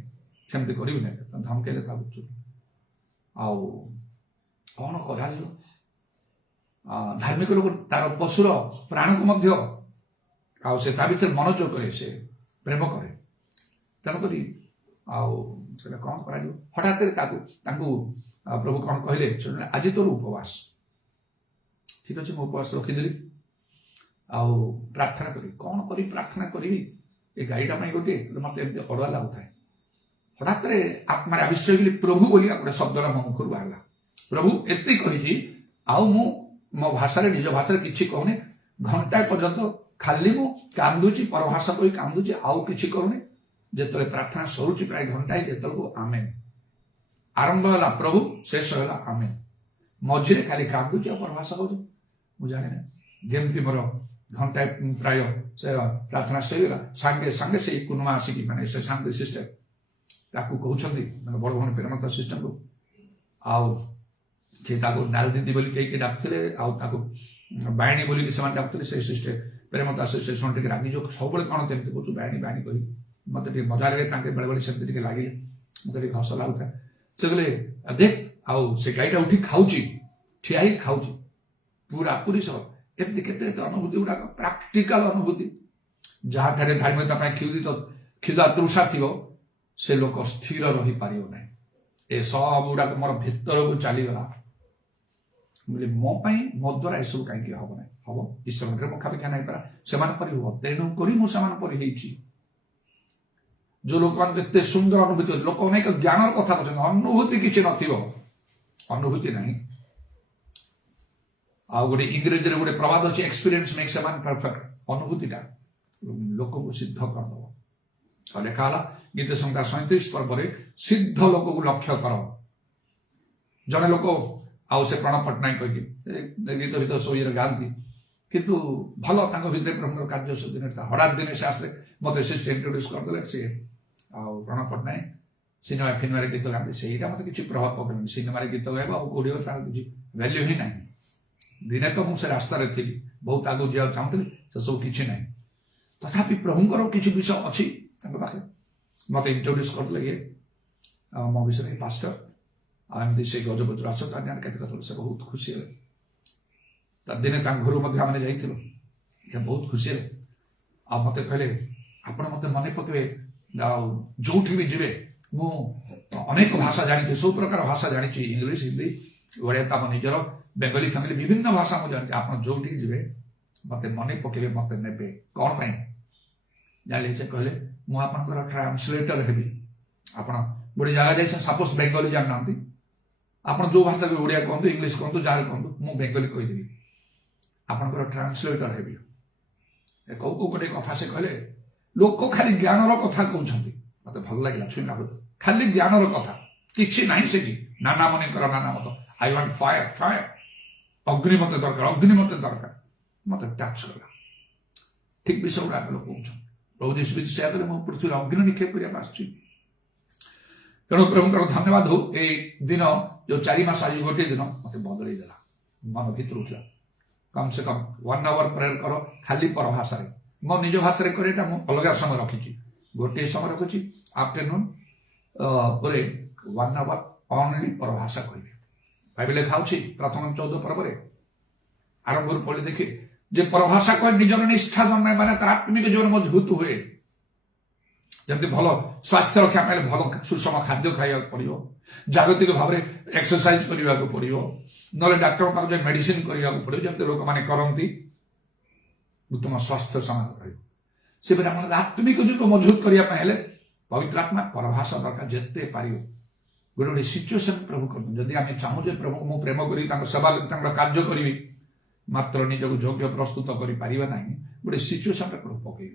ସେମିତି କରିବି ନାହିଁ ଧମକେଇଲେ ତା ବୁଝୁ ଆଉ କଣ କରାଯିବ ଧାର୍ମିକ ଲୋକ ତାର ପଶୁର ପ୍ରାଣକୁ ମଧ୍ୟ ଆଉ ସେ ତା ଭିତରେ ମନୋଯୋଗ କରେ ସେ ପ୍ରେମ କରେ ତେଣୁକରି ଆଉ ସେଟା କଣ କରାଯିବ ହଠାତ୍ ତାଙ୍କୁ ପ୍ରଭୁ କଣ କହିଲେ ଆଜି ତୋର ଉପବାସ ଠିକ ଅଛି ମୁଁ ଉପବାସ ରଖିଦେଲି ଆଉ ପ୍ରାର୍ଥନା କରି କଣ କରି ପ୍ରାର୍ଥନା କରିବି ଏ ଗାଈଟା ପାଇଁ ଗୋଟିଏ ମତେ ଏମିତି ଅଡୁଆ ଲାଗୁଥାଏ हठात आत्मार आविष्य कली प्रभु बोली गोटे शब्दटा मो मुखर बाहर प्रभु एति कही आउ मो भाषा निज भाषा किसी कहूनी घंटा पर्यंत खाली मु कांदुची परभाषा कही कांदुची आउ किसी कहूनी जिते प्रार्थना सरुची प्राय घंटाए जितक आमेन आरंभ है प्रभु शेष है आमेन मझे खाली कांदुची आ परभाषा कहूँ मुझे जाने जमती मोर घंटाए प्राय से प्रार्थना सहीगला सांगे सांगे से कुनुमा आसिकी माने से शांति सिस्टर ताकू कहउछंती माने बड़ भण प्रेमता सिस्टर को आउ जे ताकू नाल दीदी बोली के डाकथले आउ ताकू बायणी बोली के समान डाकथले से सिस्टर प्रेमता से सोंटे के रागी जो सब बळे कोन तेमते कहू बायणी बायणी कहि मते टे मजा रे ताके बळे बळे सेमते के लागि मते टे हस लागुता से गले देख आउ से गाईटा उठी खाउची ठियाई खाउची पूरा पूरी सब एमती केते अनुभूति गुड़ा प्राक्टिकल अनुभूति जहाँ ठारे धार्मिकता क्षुधा तृषा थी से लोक स्थिर रही पार ना ए सब गुड़ा मोर भितर को चलीगला बोले मो द्वारा यह सब कहीं हम ना हम ईश्वर मुखापेक्षा नहीं पारा से तेणुक जो लोक मान सुंदर अनुभूति लोक अनेक ज्ञान कथा कहते अनुभूति किसी अनुभूति नहीं आ गोटे इंग्रेजी रे गोटे प्रवाद अच्छे experience makes a man perfect अनुभूतिटा लोक को सिद्ध करद और लिखा गीत संख्या 37 पर्व सिद्ध लोक को लक्ष्य कर जने लोक आउ से प्रणव पट्टनायक कही गीत भीतर सब ये गाँती किंतु भल भितर प्रभु कार्य सब दिन हठात दिन से आसले मत सिस्ट इंट्रोड्यूस करदे सी प्रणव पट्टनायक सिनेमा फिल्म गीत गाँती से मत किसी प्रभाव पकड़ सिनेमा गीत गाइबा कौड़ी तार किसी वैल्यू ही ना दिने तो मुझे रास्ता थी बहुत आगे जा चाहूली से सब किसी ना तथापि प्रभुंर किसी विषय अच्छी पाखे मत इंट्रोड्यूस करते ये मो विषय पास्टर आमती से गजपति राजधानी के से बहुत खुशी है दिने घर मैंने जाइल बहुत खुशी है आ मत कहले आपण मत मन पकड़े जो भी जीवे मु अनेक भाषा जानी सब प्रकार भाषा जानी इंग्लीश हिंदी ओडिया तो आम निजर बेंगली फैमिली विभिन्न भाषा मुझे जानते आप जो जी मत मन पकड़े मत ने कौन पाई जान कहले मुझे ट्रांसलेटर हेबी आप गोटे जगह जाए सपोज बेंगली जाना आप जो भाषा भी ओडिया कहतु इंग्लीश कहतु जहाँ कहतु मुझे बेंगली कहीदेवी आपंकर ट्रांसलेटर हेबी कौ कौ गोटे कथा से कहले लोक खाली ज्ञान कथा कहते मत भल लगे शुणा खाली ज्ञान कथा किसी ना से नाना मन कर नाना मत आई वांट फायर फायर अग्नि मत दरकार मत टच कला ठीक विषय गुड़ा लोग कहते प्रभु जीशु से पृथ्वी अग्नि निक्षेप करने तेणु प्रभु धन्यवाद हो ए दिन जो 4 मास आज गोटे दिन मत बदल देला मन भीतर उठला कम से कम 1 आवर प्रेयर कर खाली पर भाषा मो निज भाषा करेटा मु अलग समय रखी गोटे समय रखी आफ्टरनून 1 आवर ओनली पर भाषा कह बाइबल लिखा प्रथम 14 पर्व आरंभ पढ़े देखिए जे परभाषा कह निजर निष्ठा जन्म माने तार आत्मिक जीवन मजबूत हुए जब भल स्वास्थ्य रक्षा पाए भल सुषम खाद्य खाया पड़ो जागतिक भाव में एक्सरसाइज करने को पड़ो ना डाक्टर पाक मेडिसिन करने को पड़ो जब लोक मैंने करती उत्तम स्वास्थ्य समाज से आत्मिक जीवन मजबूत करने पवित्र आत्मा परभाषा दरकार जिते पार गोटे गोटे सिचुएसन प्रभु कर जदि आम चाहूजे प्रभु मु प्रेम करी सेवा कार्य करी मात्र निजक योग्य प्रस्तुत कर गोटे सिचुएसन प्रभु पकड़े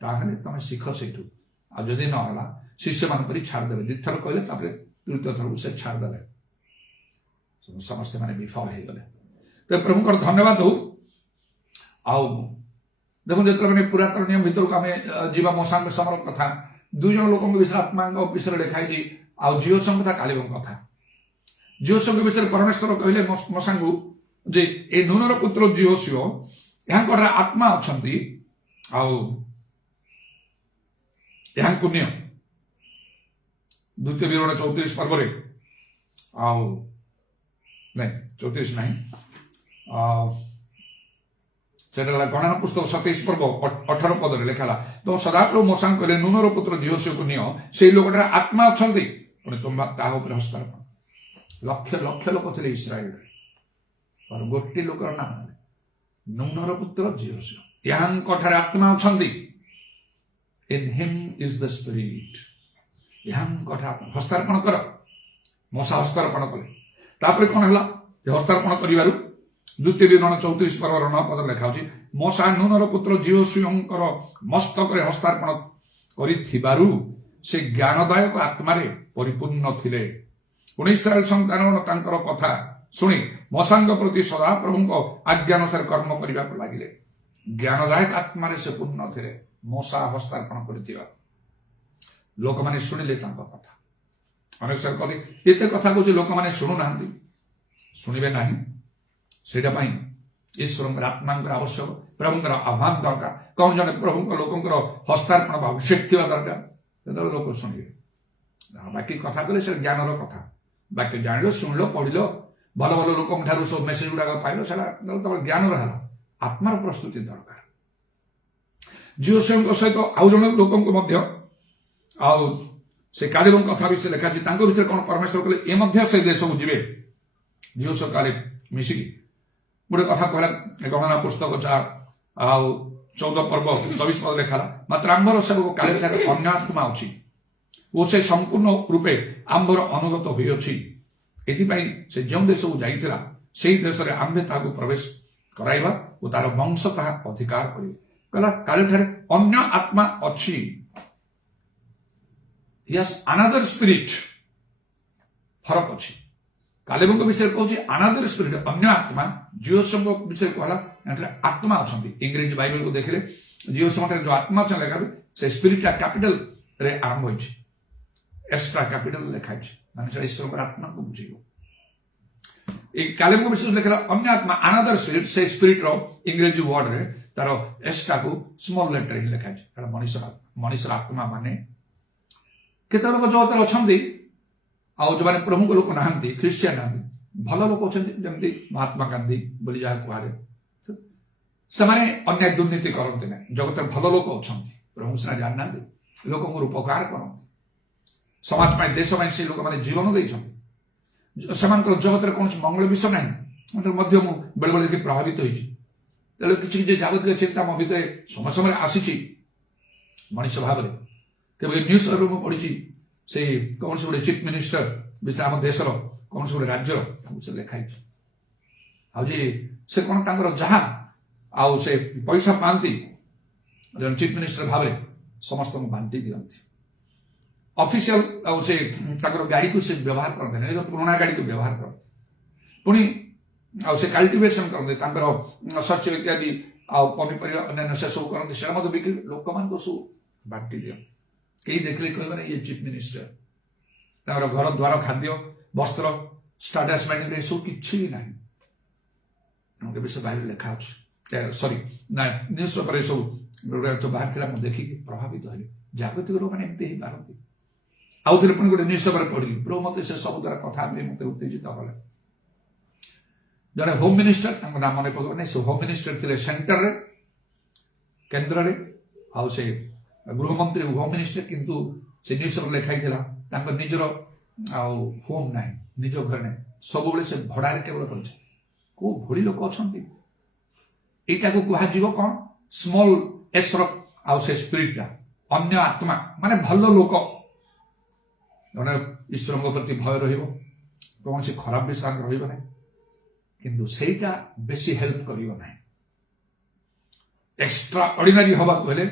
ताहले तुम शिख से आदि ना शिष्य मान पर छाड़दे द्विथर कहले तृतीय थर से छाड़दे समस्त मैंने विफल हो गले तो प्रभु धन्यवाद हो आउ देखो जो मैंने पुरातन नियम भर को आम जीवा मशा समर कथा 2 जन लोक विषय आत्मा विषय लिखाई आउ जीव संघ कथा काली कथा जीव संघ विषय परमेश्वर कहले मशा जे ए नूनर पुत्र जीवोशिव यहाँ आत्मा अच्छा निय द्वितीय विवरण 34 पर्व नहीं 34 नहीं गणना पुस्तक 27 पर्व 18 पद लिखा तुम सदाप्रभु मशा कहले नूनर पुत्र जीवोशिव को निय से लोक आत्मा अच्छा पुणी तुम हस्तार्पण लक्ष लक्ष लोक थे इस्राएल पर गोटे लोकर नाम नूनर पुत्र जीवोशिव यहाँ आत्मा अच्छा in him is the spirit ହସ୍ତାର୍ପଣ କର। ମଶା ହସ୍ତାର୍ପଣ କଲେ। ତାପରେ କଣ ହେଲା ହସ୍ତାର୍ପଣ କରିବାରୁ 2 ବିବରଣ 34 ପର୍ବର 9 ପଦ ଲେଖା ଅଛି, ମଶା ନୁନର ପୁତ୍ର ଜିହୋଶୁଙ୍କର ମସ୍ତକରେ ହସ୍ତାର୍ପଣ କରିଥିବାରୁ ସେ ଜ୍ଞାନଦାୟକ ଆତ୍ମାରେ ପରିପୂର୍ଣ୍ଣ ଥିଲେ। ପୁଣି ଇସ୍ରାଏଲ ସନ୍ତାନ ତାଙ୍କର କଥା ଶୁଣି ମଶାଙ୍କ ପ୍ରତି ସଦାପ୍ରଭୁଙ୍କ ଆଜ୍ଞାନୁସାରେ କର୍ମ କରିବାକୁ ଲାଗିଲେ। ଜ୍ଞାନଦାୟକ ଆତ୍ମାରେ ସେ ପୂର୍ଣ୍ଣ ଥିଲେ। ମଶା ହସ୍ତାର୍ପଣ କରିଥିବା ଲୋକମାନେ ଶୁଣିଲେ ତାଙ୍କ କଥା। ଅନେକ ସାର୍ କହନ୍ତି ଏତେ କଥା କହୁଛି ଲୋକମାନେ ଶୁଣୁନାହାନ୍ତି, ଶୁଣିବେ ନାହିଁ। ସେଇଟା ପାଇଁ ଈଶ୍ୱରଙ୍କର ଆତ୍ମାଙ୍କର ଆବଶ୍ୟକ, ପ୍ରଭୁଙ୍କର ଆହ୍ୱାନ ଦରକାର। କଣ ଜଣେ ପ୍ରଭୁଙ୍କ ଲୋକଙ୍କର ହସ୍ତାର୍ପଣ ବା ଅଭିଷେକ ଥିବା ଦରକାର, ସେତେବେଳେ ଲୋକ ଶୁଣିବେ। ବାକି କଥା କହିଲେ ସେ ଜ୍ଞାନର କଥା, ବାକି ଜାଣିଲ, ଶୁଣିଲ, ପଢିଲ, ଭଲ ଭଲ ଲୋକଙ୍କ ଠାରୁ ସବୁ ମେସେଜ ଗୁଡାକ ପାଇଲ, ସେଟା ତମର ଜ୍ଞାନର ହେଲା। ଆତ୍ମାର ପ୍ରସ୍ତୁତି ଦରକାର। ଜିହୋଶୁଆଙ୍କ ସହିତ ଆଉ ଜଣେ ଲୋକଙ୍କୁ ମଧ୍ୟ ଆଉ ସେ କାଲେବଙ୍କ କଥା ବିଷୟରେ ଲେଖାଛି। ତାଙ୍କ ଭିତରେ କଣ ପରମେଶ୍ୱର କଲେ, ଏ ମଧ୍ୟ ସେ ଦେଶକୁ ଯିବେ। ଜିହୋଶୁଆ କାଲେବ ମିଶିକି ଗୋଟେ କଥା କହିଲା, ଗଣନା ପୁସ୍ତକ 14 ପର୍ବ 24 ପଦ ଲେଖାଲା, ମାତ୍ର ଆମ୍ଭର ସେବକ କାଲେବ ଠାରେ ଅନ୍ୟ ଆତ୍ମା ଅଛି ଓ ସେ ସମ୍ପୂର୍ଣ୍ଣ ରୂପେ ଆମ୍ଭର ଅନୁଗତ ହୋଇଅଛି। ଏଥିପାଇଁ ସେ ଯେଉଁ ଦେଶକୁ ଯାଇଥିଲା ସେହି ଦେଶରେ ଆମ୍ଭେ ତାହାକୁ ପ୍ରବେଶ କରାଇବା ଓ ତାର ବଂଶ ତାହା ଅଧିକାର କରିବେ। କହିଲା କାଲେବ ଠାରେ ଅନ୍ୟ ଆତ୍ମା ଅଛି। ଆନାଦର ସ୍ପିରିଟ ଫରକ ଅଛି। କାଲେବଙ୍କ ବିଷୟରେ କହୁଛି ଆନାଦର ସ୍ପିରିଟ, ଅନ୍ୟ ଆତ୍ମା। ଜିହୋଶୁଆଙ୍କ ବିଷୟରେ କହିଲା ଆତ୍ମା ଅଛନ୍ତି। ଇଂରେଜୀ ବାଇବେଲକୁ ଦେଖିଲେ ଜିହୋଶୁଆଙ୍କର ଯୋଉ ଆତ୍ମା ଅଛି ଲେଖା, ସେ ସ୍ପିରିଟଟା କ୍ୟାପିଟାଲ ରେ ଆରମ୍ଭ ହୋଇଛି, ଏକ୍ସଟ୍ରା କ୍ୟାପିଟାଲ ଲେଖା ହେଇଛି, ମାନେ ସେଟା ଈଶ୍ୱରଙ୍କର ଆତ୍ମାକୁ ବୁଝେଇବ। এই কালেবଙ୍କ ବିଷୟରେ ଲେଖିଲା ଅନ୍ୟ ଆତ୍ମା, ଆନାଦର ସ୍ପିରିଟ। ସେ ସ୍ପିରିଟର ଇଂରେଜୀ ୱାର୍ଡରେ ତାର ଏସଟାକୁ ସ୍ମଲ ଲେଟର ହିଁ ଲେଖା ହେଇଛି। କାରଣ ମଣିଷର ଆତ୍ମା ମାନେ କେତେ ଲୋକ ଜଗତରେ ଅଛନ୍ତି, ଆଉ ଯୋଉମାନେ ପ୍ରଭୁଙ୍କ ଲୋକ ନାହାନ୍ତି, ଖ୍ରୀଷ୍ଟିଆନ ନାହାନ୍ତି, ଭଲ ଲୋକ ଅଛନ୍ତି, ଯେମିତି ମହାତ୍ମା ଗାନ୍ଧୀ ବୋଲି ଯାହା କୁହାଯାଏ। ସେମାନେ ଅନ୍ୟାୟ ଦୁର୍ନୀତି କରନ୍ତି ନାହିଁ। ଜଗତରେ ଭଲ ଲୋକ ଅଛନ୍ତି, ପ୍ରଭୁ ସିନା ଜାଣିନାହାନ୍ତି, ଲୋକଙ୍କର ଉପକାର କରନ୍ତି, ସମାଜ ପାଇଁ, ଦେଶ ପାଇଁ ସେ ଲୋକମାନେ ଜୀବନ ଦେଇଛନ୍ତି। ସେମାନଙ୍କର ଜଗତରେ କୌଣସି ମଙ୍ଗଳ ବିଷୟ ନାହିଁ। ମଧ୍ୟ ମୁଁ ବେଳେବେଳେ ଦେଖି ପ୍ରଭାବିତ ହୋଇଛି। ତେଣୁ କିଛି କିଛି ଜାଗତିକ ଚିନ୍ତା ମୋ ଭିତରେ ସମୟ ସମୟରେ ଆସିଛି ମଣିଷ ଭାବରେ। କେବେ ନ୍ୟୁଜ ପେପର ମୁଁ ପଢିଛି, ସେଇ କୌଣସି ଗୋଟେ ଚିଫ ମିନିଷ୍ଟର ବିଷୟରେ, ଆମ ଦେଶର କୌଣସି ଗୋଟେ ରାଜ୍ୟର ବିଷୟରେ ଲେଖା ହେଇଛି। ଆଉ ଯେ ସେ କଣ ତାଙ୍କର ଯାହା ଆଉ ସେ ପଇସା ପାଆନ୍ତି ଜଣେ ଚିଫ ମିନିଷ୍ଟର ଭାବରେ ସମସ୍ତଙ୍କୁ ବାଣ୍ଟି ଦିଅନ୍ତି। ଅଫିସିଆଲ ଆଉ ସେ ତାଙ୍କର ଗାଡିକୁ ସେ ବ୍ୟବହାର କରନ୍ତି ନାହିଁ, ପୁରୁଣା ଗାଡିକୁ ବ୍ୟବହାର କରନ୍ତି। ପୁଣି ଆଉ ସେ କଲ୍ଟିଭେସନ କରନ୍ତି, ତାଙ୍କର ଶସ୍ୟ ଇତ୍ୟାଦି ଆଉ ପନିପରିବା ଅନ୍ୟାନ୍ୟ ସେ ସବୁ କରନ୍ତି, ସେଟା ମଧ୍ୟ ବିକ୍ରି ଲୋକମାନଙ୍କୁ ସବୁ ବାଣ୍ଟି ଦିଅନ୍ତି। କେହି ଦେଖିଲେ କହିବେ ଇଏ ଚିଫ ମିନିଷ୍ଟର। ତାଙ୍କର ଘର ଦ୍ୱାର, ଖାଦ୍ୟ, ବସ୍ତ୍ର, ଷ୍ଟାଟସମେଣ୍ଟ ଏସବୁ କିଛି ବି ନାହିଁ। ବିଷୟ ବାହାରେ ଲେଖା ଅଛି, ସରି ନା ନ୍ୟୁଜ ପେପର ଏସବୁ ବାହାରିଥିଲା। ମୁଁ ଦେଖିକି ପ୍ରଭାବିତ ହେଲି, ଜାଗତିକ ଲୋକମାନେ ଏମିତି ହେଇପାରନ୍ତି। ଆଉ ଥରେ ପୁଣି ଗୋଟେ ନ୍ୟୁଜ ପେପର ପଢିଲି, ପ୍ରଭୁ ମତେ ସେ ସବୁ ଦ୍ୱାରା କଥା ହେଲେ ମତେ ଉତ୍ତେଜିତ କଲେ। ଜଣେ ହୋମ ମିନିଷ୍ଟର, ତାଙ୍କ ନାମ ମନେ ପଡିବ ନାହିଁ, ସେ ହୋମ ମିନିଷ୍ଟର ଥିଲେ ସେଣ୍ଟରରେ, କେନ୍ଦ୍ରରେ, ଆଉ ସେ ଗୃହମନ୍ତ୍ରୀ ହୋମ ମିନିଷ୍ଟର। କିନ୍ତୁ ସେ ନ୍ୟୁଜ ପେପର ଲେଖା ହେଇଥିଲା ତାଙ୍କ ନିଜର ଆଉ ହୋମ ନାହିଁ, ନିଜ ଘରେ ନାହିଁ, ସବୁବେଳେ ସେ ଭଡାରେ କେବଳ କରିছে। କୋଉ ଭଳି ଲୋକ ଅଛନ୍ତି। ଏଇଟାକୁ କୁହାଯିବ କଣ, ସ୍ମଲ ଏସର ଆଉ ସେ ସ୍ପିରିଟଟା, ଅନ୍ୟ ଆତ୍ମା, ମାନେ ଭଲ ଲୋକ। ଜଣେ ଈଶ୍ୱରଙ୍କ ପ୍ରତି ଭୟ ରହିବ, କୌଣସି ଖରାପ ବିଷୟ ରହିବ ନାହିଁ, କିନ୍ତୁ ସେଇଟା ବେଶୀ ହେଲ୍ପ କରିବ ନାହିଁ। ଏକ୍ସଟ୍ରା ଅର୍ଡିନାରୀ ହବାକୁ ହେଲେ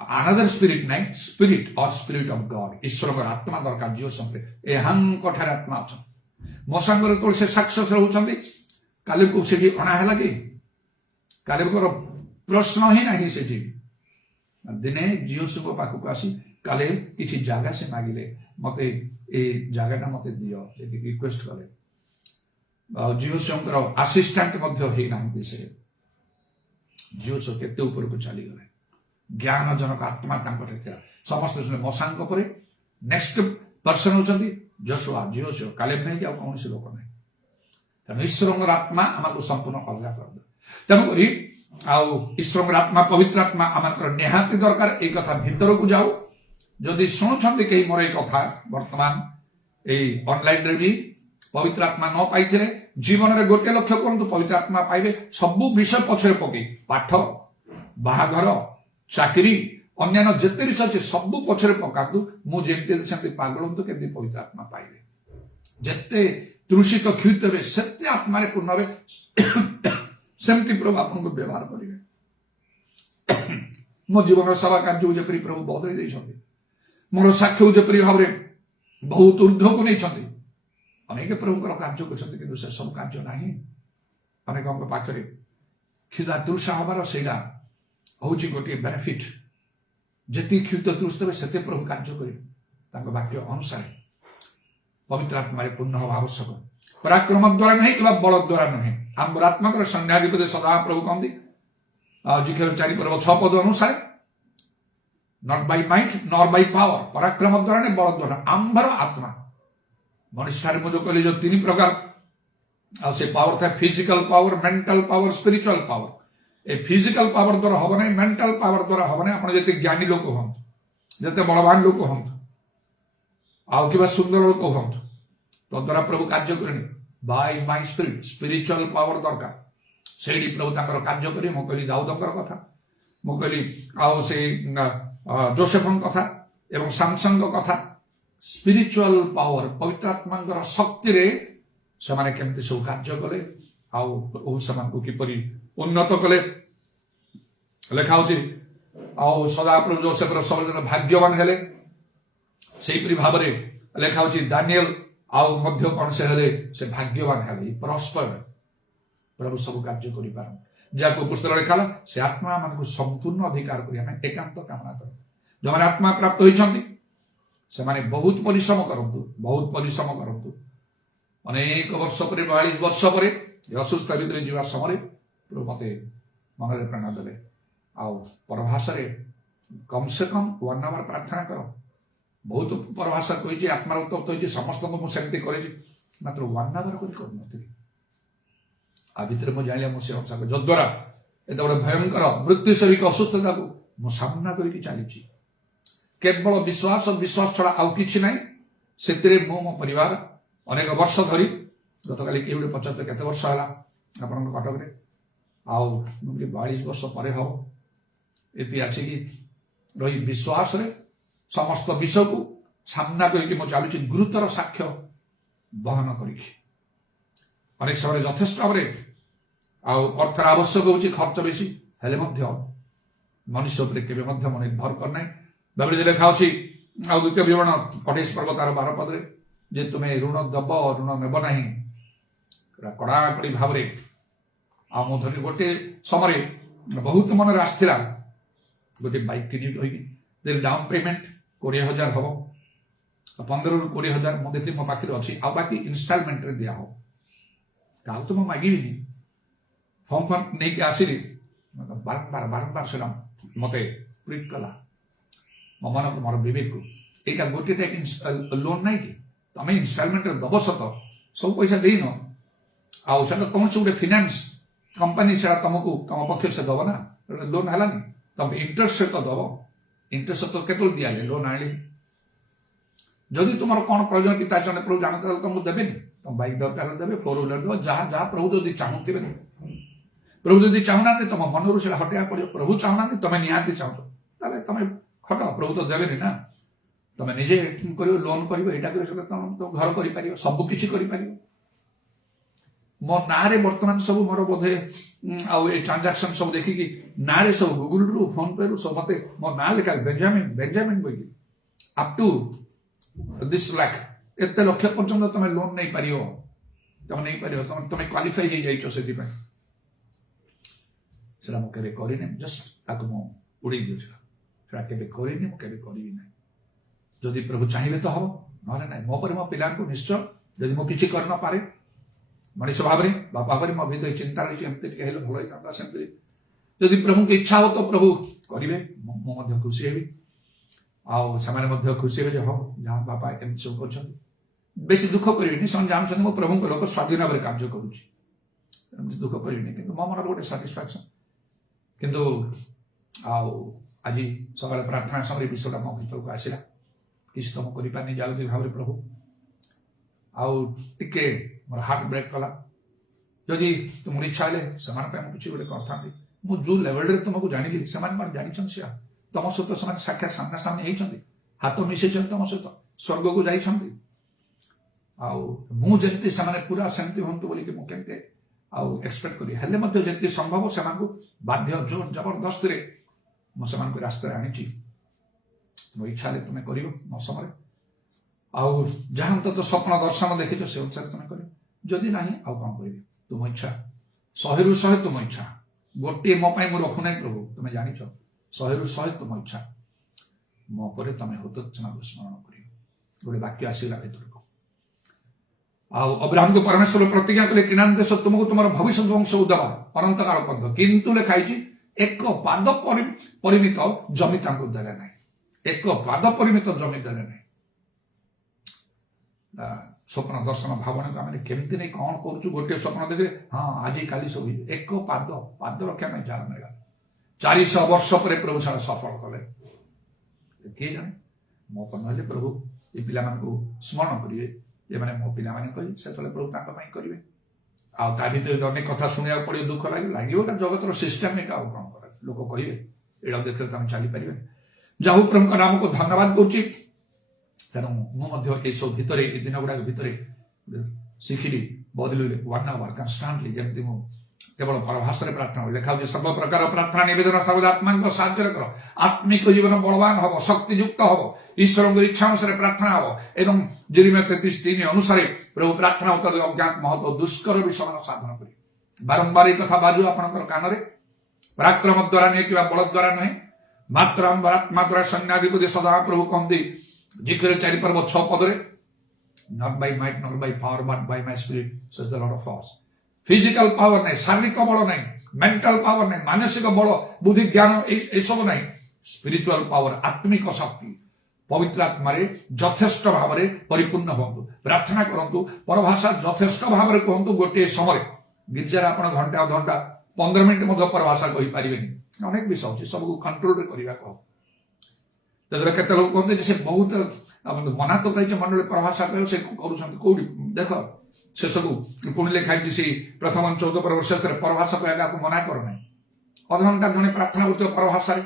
ଆନାଦର ସ୍ପିରିଟ ନାହିଁ, ସ୍ପିରିଟ ଅର ସ୍ପିରିଟ ଅଫ ଗଡ, ଈଶ୍ୱରଙ୍କର ଆତ୍ମା ଦରକାର। ଜିହୋଶୁଆଙ୍କର ଏହାଙ୍କ ଠାରେ ଆତ୍ମା ଅଛନ୍ତି। ମଶାଙ୍କର ଯେତେବେଳେ ସେ ସାକ୍ସେସ ରହୁଛନ୍ତି, କାଲେବକୁ ସେଠି ଅଣା ହେଲା କି କାଲେବଙ୍କର ପ୍ରଶ୍ନ ହିଁ ନାହିଁ ସେଠି। ଦିନେ ଜିହୋଶୁଆଙ୍କ ପାଖକୁ ଆସି କାଲେବ କିଛି ଜାଗା ସେ ମାଗିଲେ, ମତେ ଏଇ ଜାଗାଟା ମତେ ଦିଅ, ସେଠି ରିକ୍ୱେଷ୍ଟ କଲେ। ଆଉ ଜିହୋଶୁଆଙ୍କର ଆସିଷ୍ଟାଣ୍ଟ ମଧ୍ୟ ହେଇନାହାନ୍ତି ସେ। ଜିହୋଶୁଆ କେତେ ଉପରକୁ ଚାଲିଗଲେ। ଜ୍ଞାନ ଜନକ ଆତ୍ମା ତାଙ୍କଠାରେ ଥିଲା। ସମସ୍ତେ ଶୁଣିଲେ ମଶାଙ୍କ ପରେ ନେକ୍ସଟ ପର୍ସନ ହଉଛନ୍ତି ଯଶୁଆ, ଜିହୋଶୁଆ, କାଲେବ ନାହିଁ, ଆଉ କୌଣସି ଲୋକ ନାହିଁ। ତେଣୁ ଈଶ୍ୱରଙ୍କର ଆତ୍ମା ଆମକୁ ସମ୍ପୂର୍ଣ୍ଣ ଅଲଗା କରିଦେବ। ତେଣୁକରି ଆଉ ଈଶ୍ୱରଙ୍କର ଆତ୍ମା, ପବିତ୍ର ଆତ୍ମା ଆମଙ୍କର ନିହାତି ଦରକାର। ଏଇ କଥା ଭିତରକୁ ଯାଉ। ଯଦି ଶୁଣୁଛନ୍ତି କେହି ମୋର ଏଇ କଥା ବର୍ତ୍ତମାନ ଏଇ ଅନଲାଇନରେ ବି ପବିତ୍ର ଆତ୍ମା ନ ପାଇଥିଲେ, ଜୀବନରେ ଗୋଟେ ଲକ୍ଷ୍ୟ କରନ୍ତୁ, ପବିତ୍ର ଆତ୍ମା ପାଇବେ। ସବୁ ବିଷୟ ପଛରେ ପକେଇ, ପାଠ, ବାହାଘର, ଚାକିରି, ଅନ୍ୟାନ୍ୟ ଯେତେ ଜିନିଷ ଅଛି ସବୁ ପଛରେ ପକାନ୍ତୁ। ମୁଁ ଯେମିତି ସେମିତି ପାଗଳ ହୁଅନ୍ତୁ, କେମିତି ପବିତ୍ର ଆତ୍ମା ପାଇବେ। ଯେତେ ତୃଷିତ କ୍ଷୁରିତ ହେବେ ସେତେ ଆତ୍ମାରେ ପୂର୍ଣ୍ଣ ହେବେ, ସେମିତି ପ୍ରଭୁ ଆପଣଙ୍କୁ ବ୍ୟବହାର କରିବେ। ମୋ ଜୀବନର ସେବା କାର୍ଯ୍ୟକୁ ଯେପରି ପ୍ରଭୁ ବଦଳେଇ ଦେଇଛନ୍ତି, ମୋର ସାକ୍ଷ୍ୟକୁ ଯେପରି ଭାବରେ ବହୁତ ଉର୍ଦ୍ଧ୍ୱକୁ ନେଇଛନ୍ତି। ଅନେକ ପ୍ରଭୁଙ୍କର କାର୍ଯ୍ୟ କରିଛନ୍ତି, କିନ୍ତୁ ସେ ସବୁ କାର୍ଯ୍ୟ ନାହିଁ। ଅନେକଙ୍କ ପାଖରେ କ୍ଷୁଧା ତୃଷା ହବାର ସେଇଟା ହଉଛି ଗୋଟିଏ ବେନିଫିଟ୍। ଯେତିକି କ୍ଷୁଦ ତୃଷ ଦେବେ ସେତେ ପ୍ରଭୁ କାର୍ଯ୍ୟ କରିବେ ତାଙ୍କ ବାକ୍ୟ ଅନୁସାରେ। ପବିତ୍ର ଆତ୍ମାରେ ପୂର୍ଣ୍ଣ ହେବା ଆବଶ୍ୟକ। ପରାକ୍ରମ ଦ୍ୱାରା ନୁହେଁ କିମ୍ବା ବଳ ଦ୍ୱାରା ନୁହେଁ। ଆମର ଆତ୍ମାଙ୍କର ସୈନ୍ୟାଧିପତି ସଦାପ୍ରଭୁ କହନ୍ତି ଜିକେର 4:6 ଅନୁସାରେ, not by might nor by power. ପରାକ୍ରମ ଦ୍ୱାରା ନୁହେଁ, ବଳ ଦ୍ୱାରା। ଆମ୍ଭର ଆତ୍ମା ମଣିଷଠାରେ ମୁଁ ଯୋଉ କହିଲି ଯୋଉ 3 ପ୍ରକାର, ଆଉ ସେ ପାୱାର ଥାଏ physical power, mental power, spiritual power. ଏ ଫିଜିକାଲ ପାୱାର ଦ୍ୱାରା ହବ ନାହିଁ, ମେଣ୍ଟାଲ ପାୱାର ଦ୍ୱାରା ହବ ନାହିଁ। ଆପଣ ଯେତେ ଜ୍ଞାନୀ ଲୋକ ହୁଅନ୍ତୁ, ଯେତେ ବଳବାନ ଲୋକ ହୁଅନ୍ତୁ, ଆଉ କିମ୍ବା ସୁନ୍ଦର ଲୋକ ହୁଅନ୍ତୁ, ତଦ୍ୱାରା ପ୍ରଭୁ କାର୍ଯ୍ୟ କରେନି। ବାଇ ମାଇ ସ୍ପିରିଟ, ସ୍ପିରିଚୁଆଲ ପାୱାର ଦରକାର। ସେଇଠି ପ୍ରଭୁ ତାଙ୍କର କାର୍ଯ୍ୟ କରିବେ। ମୁଁ କହିଲି ଦାଉଦଙ୍କର କଥା, ମୁଁ କହିଲି ଆଉ ସେ ଯୋସେଫଙ୍କ କଥା ଏବଂ ସାମସନଙ୍କ କଥା। ସ୍ପିରିଚୁଆଲ ପାୱାର, ପବିତ୍ର ଆତ୍ମାଙ୍କର ଶକ୍ତିରେ ସେମାନେ କେମିତି ସବୁ କାର୍ଯ୍ୟ କଲେ, ଆଉ ପ୍ରଭୁ ସେମାନଙ୍କୁ କିପରି ଉନ୍ନତ କଲେ। ଲେଖା ହଉଛି ଆଉ ସଦାପ୍ରଭୁ ଯୋସେଫର ସବୁଦିନ ଭାଗ୍ୟବାନ ହେଲେ। ସେଇପରି ଭାବରେ ଲେଖା ହଉଛି ଦାନିଏଲ ଆଉ ମଧ୍ୟ କଣ ସେ ହେଲେ, ସେ ଭାଗ୍ୟବାନ ହେଲେ। ପରସ୍ପର ପ୍ରଭୁ ସବୁ କାର୍ଯ୍ୟ କରିପାରନ୍ତି। ଯାହାକୁ ପୁସ୍ତକ ଲେଖା ହେଲା, ସେ ଆତ୍ମା ମାନଙ୍କୁ ସମ୍ପୂର୍ଣ୍ଣ ଅଧିକାର କରିବା ପାଇଁ ଏକାନ୍ତ କାମନା କରନ୍ତି। ଯେଉଁମାନେ ଆତ୍ମା ପ୍ରାପ୍ତ ହୋଇଛନ୍ତି ସେମାନେ ବହୁତ ପରିଶ୍ରମ କରନ୍ତୁ, ବହୁତ ପରିଶ୍ରମ କରନ୍ତୁ। ଅନେକ ବର୍ଷ ପରେ, 42 ବର୍ଷ ପରେ ଅସୁସ୍ଥ ଭିତରେ ଯିବା ସମୟରେ ପ୍ରଭୁ ମତେ ମନରେ ପ୍ରେରଣା ଦେଲେ, ଆଉ ପରଭାଷାରେ କମ୍ ସେ କମ୍ 1 ଆୱାର ପ୍ରାର୍ଥନା କର। ବହୁତ ପରଭାଷା କହିଛି, ଆତ୍ମାର ଉତ୍ତପ୍ତ ହୋଇଛି, ସମସ୍ତଙ୍କୁ ମୁଁ ସେମିତି କରିଛି, ମାତ୍ର 1 ଆୱାର କରି କରୁନଥିଲି। ଆ ଭିତରେ ମୁଁ ଜାଣିଲି ମୁଁ ସେ ଅନୁସାର, ଯଦ୍ୱାରା ଏତେ ଗୋଟେ ଭୟଙ୍କର ମୃତ୍ୟୁ ସେବିକ ଅସୁସ୍ଥତାକୁ ମୁଁ ସାମ୍ନା କରିକି ଚାଲିଛି। କେବଳ ବିଶ୍ୱାସ, ବିଶ୍ୱାସ ଛଡା ଆଉ କିଛି ନାହିଁ। ସେଥିରେ ମୁଁ ମୋ ପରିବାର ଅନେକ ବର୍ଷ ଧରି, ଗତକାଲି କିଏ ଗୋଟେ ପଚାରୁଥିଲେ କେତେ ବର୍ଷ ହେଲା ଆପଣଙ୍କ କଟକରେ, ଆଉ 42 ବର୍ଷ ପରେ ହବ ଏଠି ଆସିକି ରହି ବିଶ୍ୱାସରେ ସମସ୍ତ ବିଷୟକୁ ସାମ୍ନା କରିକି ମୁଁ ଚାଲୁଛି, ଗୁରୁତର ସାକ୍ଷ୍ୟ ବହନ କରିକି। ଅନେକ ସମୟରେ ଯଥେଷ୍ଟ ଭାବରେ ଆଉ ଅର୍ଥର ଆବଶ୍ୟକ ହଉଛି, ଖର୍ଚ୍ଚ ବେଶୀ ହେଲେ ମଧ୍ୟ ମନୁଷ୍ୟ ଉପରେ କେବେ ମଧ୍ୟ ମନ ନିର୍ଭର କରିନାହିଁ। ବାଇବେଲରେ ଲେଖା ଅଛି ଆଉ 2 ବିବରଣୀ 28 ପର୍ବ ତାର 12 ପଦରେ, ଯେ ତୁମେ ଋଣ ଦବ ଋଣ ନେବ ନାହିଁ। କଡାକଡି ଭାବରେ। ଆଉ ମୁଁ ଧରି ଗୋଟେ ସମୟରେ ବହୁତ ମନରେ ଆସିଥିଲା ଗୋଟେ ବାଇକ୍ କିଣିବି କହିକି, ଡାଉନ ପେମେଣ୍ଟ 20,000 ହବ, 15ରୁ 20,000 ମୁଁ ଦେଖିଲି ମୋ ପାଖରେ ଅଛି, ଆଉ ବାକି ଇନଷ୍ଟଲମେଣ୍ଟରେ ଦିଆ ହବ। ତାହେଲେ ତ ମୁଁ ମାଗିବିନି। ଫର୍ମ ନେଇକି ଆସିଲି, ବାରମ୍ବାର ସେଟା ମତେ ପ୍ରିଟ କଲା ମୋ ମନକୁ, ମୋର ବିବେକକୁ। ଏଇଟା ଗୋଟିଏ ଲୋନ୍ ନାହିଁ କି, ତମେ ଇନଷ୍ଟଲମେଣ୍ଟରେ ଦବ ସତ, ସବୁ ପଇସା ଦେଇନ, ଆଉ ସେଟା କୌଣସି ଗୋଟେ ଫିନାନ୍ସ କମ୍ପାନୀ ସେଟା ତମକୁ ତମ ପକ୍ଷରେ ସେ ଦବ ନା, ଲୋନ୍ ହେଲାନି। ତମେ ଇଣ୍ଟରେଷ୍ଟ ସହିତ ଦବ, ଇଣ୍ଟରେଷ୍ଟ ସହିତ କେତେବେଳେ ଦିଆଯାଏ, ଲୋନ୍ ଆଣିଲି। ଯଦି ତୁମର କଣ ପ୍ରয়োଜନ କି ତା ସାଙ୍ଗେ ପ୍ରଭୁ ଜାଣନ୍ତି, ତାହେଲେ ତମକୁ ଦେବେନି। ତମ ବାଇକ୍ ଦରକାର ଦେବେ, 4 ହ୍ୱିଲର ଦେବ, ଯାହା ପ୍ରଭୁ ଯଦି ଚାହୁଁଥିବେ। ପ୍ରଭୁ ଯଦି ଚାହୁଁନାହାନ୍ତି ତମ ମନରୁ ସେଟା ହଟେଇବାକୁ ପଡିବ। ପ୍ରଭୁ ଚାହୁଁନାହାନ୍ତି, ତମେ ନିହାତି ଚାହୁଁଛ, ତାହେଲେ ତମେ ହଟାଅ, ପ୍ରଭୁ ତ ଦେବେନି ନା। ତମେ ନିଜେ କରିବ, ଲୋନ୍ କରିବ, ଏଇଟା କରିବ, ସେଟା ତମ ଘର କରିପାରିବ, ସବୁ କିଛି କରିପାରିବ। ମୋ ନାଁରେ ବର୍ତ୍ତମାନ ସବୁ ମୋର ବୋଧେ ଆଉ ଏ ଟ୍ରାଞ୍ଜାକ୍ସନ ସବୁ ଦେଖିକି ନାଁରେ ସବୁ ଗୁଗୁଲରୁ, ଫୋନ ପେ ରୁ ସବୁ ମତେ ମୋ ନାଁ ଲେଖା ବେଞ୍ଜାମିନ କହିକି ଅପ୍ ଟୁ this lakh, ଏତେ ଲକ୍ଷ ପର୍ଯ୍ୟନ୍ତ ତମେ ଲୋନ୍ ନେଇପାରିବ, ତମେ ନେଇପାରିବ, ତମେ କ୍ୱାଲିଫାଇ ହେଇଯାଇଛ। ସେଥିପାଇଁ ସେଟା ମୁଁ କେବେ କରିନି, ଜଷ୍ଟ ତାକୁ ମୁଁ ଉଡେଇ ଦେଉଛି। ସେଟା କେବେ କରିନି, ମୁଁ କେବେ କରିବି ନାହିଁ। ଯଦି ପ୍ରଭୁ ଚାହିଁଲେ ତ ହବ, ନହେଲେ ନାହିଁ। ମୋ ପରେ ମୋ ପିଲାଙ୍କୁ ନିଶ୍ଚୟ, ଯଦି ମୁଁ କିଛି କରିନପାରେ ମଣିଷ ଭାବରେ, ବାପା ଭାବରେ ମୋ ଭିତରେ ଚିନ୍ତା ରହିଛି, ଏମିତି ଟିକେ ହେଲେ ଭଲ ହେଇଥାନ୍ତା, ସେମିତି ଯଦି ପ୍ରଭୁଙ୍କ ଇଚ୍ଛା ହବ ତ ପ୍ରଭୁ କରିବେ, ମୁଁ ମଧ୍ୟ ଖୁସି ହେବି। ଆଉ ସେମାନେ ମଧ୍ୟ ଖୁସି ହେବେ ଯେ ହଉ ଯାହା ବାପା ଏମିତି ସବୁ କରୁଛନ୍ତି। ବେଶୀ ଦୁଃଖ କରିବିନି, ସେମାନେ ଜାଣୁଛନ୍ତି ମୁଁ ପ୍ରଭୁଙ୍କ ଲୋକ, ସ୍ୱାଧୀନ ଭାବରେ କାର୍ଯ୍ୟ କରୁଛି, ଏମିତି ଦୁଃଖ କରିବିନି। କିନ୍ତୁ ମୋ ମନରେ ଗୋଟେ ସାଟିସ୍ଫାକ୍ସନ। କିନ୍ତୁ ଆଉ ଆଜି ସକାଳେ ପ୍ରାର୍ଥନା ସମୟରେ ବିଷୟଟା ମୋ ଭିତରକୁ ଆସିଲା, କିଛି ତ ମୁଁ କରିପାରିନି ଯାଉଛି ଭାବରେ ପ୍ରଭୁ। ଆଉ ଟିକେ ମୋର ହାର୍ଟ ବ୍ରେକ୍ କଲା। ଯଦି ତୁମର ଇଚ୍ଛା ହେଲେ ସେମାନଙ୍କ ପାଇଁ ମୁଁ କିଛି ଗୋଟେ କରିଥାନ୍ତି। ମୁଁ ଯୋଉ ଲେଭେଲରେ ତୁମକୁ ଜାଣିଲି, ସେମାନେ କଣ ଜାଣିଛନ୍ତି, ତମ ସହିତ ସେମାନେ ସାକ୍ଷାତ ସାମ୍ନା ସାମ୍ନି ହେଇଛନ୍ତି, ହାତ ମିଶେଇଛନ୍ତି ତମ ସହିତ, ସ୍ୱର୍ଗକୁ ଯାଇଛନ୍ତି। ଆଉ ମୁଁ ଯେମିତି ସେମାନେ ପୁରା ସେମିତି ହୁଅନ୍ତୁ ବୋଲିକି ମୁଁ କେମିତି ଆଉ ଏକ୍ସପେକ୍ଟ କରି, ହେଲେ ମଧ୍ୟ ଯେତିକି ସମ୍ଭବ ସେମାନଙ୍କୁ ବାଧ୍ୟ ଜୋର ଜବରଦସ୍ତିରେ ମୁଁ ସେମାନଙ୍କୁ ରାସ୍ତାରେ ଆଣିଛି। ମୋ ଇଚ୍ଛା ହେଲେ ତୁମେ କରିବ ମୋ ସମୟରେ, ଆଉ ଯାହା ଅନ୍ତତଃ ସ୍ୱପ୍ନ ଦର୍ଶନ ଦେଖିଛ ସେ ଅନୁସାରେ ତୁମେ କରିବ, ଯଦି ନାହିଁ ଆଉ କଣ କରିବି, ତୁମ ଇଚ୍ଛା। 100ରୁ 100 ତୁମ ଇଚ୍ଛା, ଗୋଟିଏ ମୋ ପାଇଁ ମୁଁ ରଖୁନାହିଁ ପ୍ରଭୁ, ତୁମେ ଜାଣିଛ। 100ରୁ 100 ତୁମ ଇଚ୍ଛା, ମୋ ପରେ ତମେ ହତୋତ୍ସାହକୁ ସ୍ମରଣ କରିବ। ଗୋଟେ ବାକ୍ୟ ଆସିଲା ଭିତରକୁ। ଆଉ ଅବ୍ରାହ୍ମକୁ ପରମେଶ୍ୱର ପ୍ରତିଜ୍ଞା କଲେ କିଣାନ୍ ଦେଶ ତୁମକୁ ତୁମର ଭବିଷ୍ୟତ ବଂଶକୁ ଦେବା ଅନନ୍ତକାଳ ପର୍ଯ୍ୟନ୍ତ, କିନ୍ତୁ ଲେଖା ହେଇଛି 1 ପାଦ ପରିମିତ ଜମି ତାଙ୍କୁ ଦେଲେ ନାହିଁ। 1 ପାଦ ପରିମିତ ଜମି ଦେଲେ ନାହିଁ। ସ୍ୱପ୍ନ ଦର୍ଶନ ଭାବନାକୁ ଆମେ କେମିତି ନେଇ କଣ କରୁଛୁ, ଗୋଟିଏ ସ୍ୱପ୍ନ ଦେଖିଲେ ହଁ ଆଜି କାଲି ସବୁ 1 ପାଦ ରକ୍ଷା ପାଇଁ ଯାହା ମିଳିଲା। 400 ବର୍ଷ ପରେ ପ୍ରଭୁ ଛାଡ଼ ସଫଳ କଲେ। କିଏ ଜାଣେ, ମୋ ପାଇଁ ହେଲେ ପ୍ରଭୁ ଏ ପିଲାମାନଙ୍କୁ ସ୍ମରଣ କରିବେ, ଏମାନେ ମୋ ପିଲାମାନେ କହି ସେତେବେଳେ ପ୍ରଭୁ ତାଙ୍କ ପାଇଁ କରିବେ। ଆଉ ତା ଭିତରେ ଅନେକ କଥା ଶୁଣିବାକୁ ପଡ଼ିବ, ଦୁଃଖ ଲାଗିବ ଏଟା ଜଗତର ସିଷ୍ଟମିକ। ଆଉ କଣ କରେ, ଲୋକ କହିବେ ଏଇଟା ଦେଖିଲେ ତ ଆମେ ଚାଲିପାରିବେନି। ଯାହା ହଉ ପ୍ରଭୁଙ୍କ ନାମକୁ ଧନ୍ୟବାଦ କରୁଛି। ତେଣୁ ମୁଁ ମଧ୍ୟ ଏସବୁ ଭିତରେ, ଏ ଦିନ ଗୁଡାକ ଭିତରେ ଶିଖିଲି ବଦଳିଲେ 1 hour କନଷ୍ଟାଣ୍ଟଲି, ଯେମିତି ମୁଁ କେବଳ ପରଭାଷାରେ ପ୍ରାର୍ଥନା କଲି। ଲେଖା ହେଉଛି ସର୍ବ ପ୍ରକାର ପ୍ରାର୍ଥନା ନିବେଦନ ସର୍ବଦା ଆତ୍ମାଙ୍କ ସାହାଯ୍ୟରେ କର, ଆତ୍ମିକ ଜୀବନ ବଳବାନ ହବ, ଶକ୍ତିଯୁକ୍ତ ହବ, ଈଶ୍ୱରଙ୍କ ଇଚ୍ଛା ଅନୁସାରେ ପ୍ରାର୍ଥନା ହବ। ଏବଂ ଯେରିମିୟା 33:3 ଅନୁସାରେ ପ୍ରଭୁ ପ୍ରାର୍ଥନା ଉତ୍ତର ଅଜ୍ଞାତ ମହତ୍ଵ ଦୁଷ୍କର ବିଷୟମାନ ସାଧନ କରି ବାରମ୍ବାର ଏହି କଥା ବାଜୁ ଆପଣଙ୍କର କାନରେ। ପରାକ୍ରମ ଦ୍ୱାରା ନୁହେଁ କିମ୍ବା ବଳ ଦ୍ୱାରା ନୁହେଁ, ମାତ୍ର ଆତ୍ମା ଦ୍ୱାରା ସୈନ୍ୟାଧିପତି ସଦା ପ୍ରଭୁ କହନ୍ତି ଜିକ୍ର 4:6 ପଦରେ, not by might nor by power but by my spirit says the Lord of hosts। Physical power ନାହିଁ, ଶାରୀରିକ ବଳ ନାହିଁ, ମେଣ୍ଟାଲ ପାୱାର ନାହିଁ, ମାନସିକ ବଳ ବୁଦ୍ଧି ଜ୍ଞାନ ଏସବୁ ନାହିଁ। ସ୍ପିରିଚୁଆଲ ପାୱାର, ଆତ୍ମିକ ଶକ୍ତି ପବିତ୍ର ଆତ୍ମାରେ ଯଥେଷ୍ଟ ଭାବରେ ପରିପୂର୍ଣ୍ଣ ହୁଅନ୍ତୁ। ପ୍ରାର୍ଥନା କରନ୍ତୁ, ପରଭାଷା ଯଥେଷ୍ଟ ଭାବରେ କୁହନ୍ତୁ। ଗୋଟିଏ ସମୟରେ ଗିର୍ଜାରେ ଆପଣ ଘଣ୍ଟା ଅଧଘଣ୍ଟା 15 ମିନିଟ୍ ମଧ୍ୟ ପରଭାଷା କହିପାରିବେନି, ଅନେକ ବିଷୟ ଅଛି, ସବୁକୁ କଣ୍ଟ୍ରୋଲରେ କରିବା କହ। ତେବେ କେତେ ଲୋକ କୁହନ୍ତି ଯେ ସେ ବହୁତ ମନା ତ କହିছে ମଣ୍ଡଳୀ ପ୍ରଭାଷା କହିବ, ସେ କରୁଛନ୍ତି କୋଉଠି ଦେଖ, ଶେଷକୁ ପୁଣି ଲେଖା ହେଇଛି ସେଇ ପ୍ରଥମ 14 ବର୍ଷରେ ପରଭାଷା କହିବାକୁ ମନା କରୁନାହିଁ। ଅଧଘଣ୍ଟା ଜଣେ ପ୍ରାର୍ଥନା କରୁଥିବ ପରଭାଷାରେ,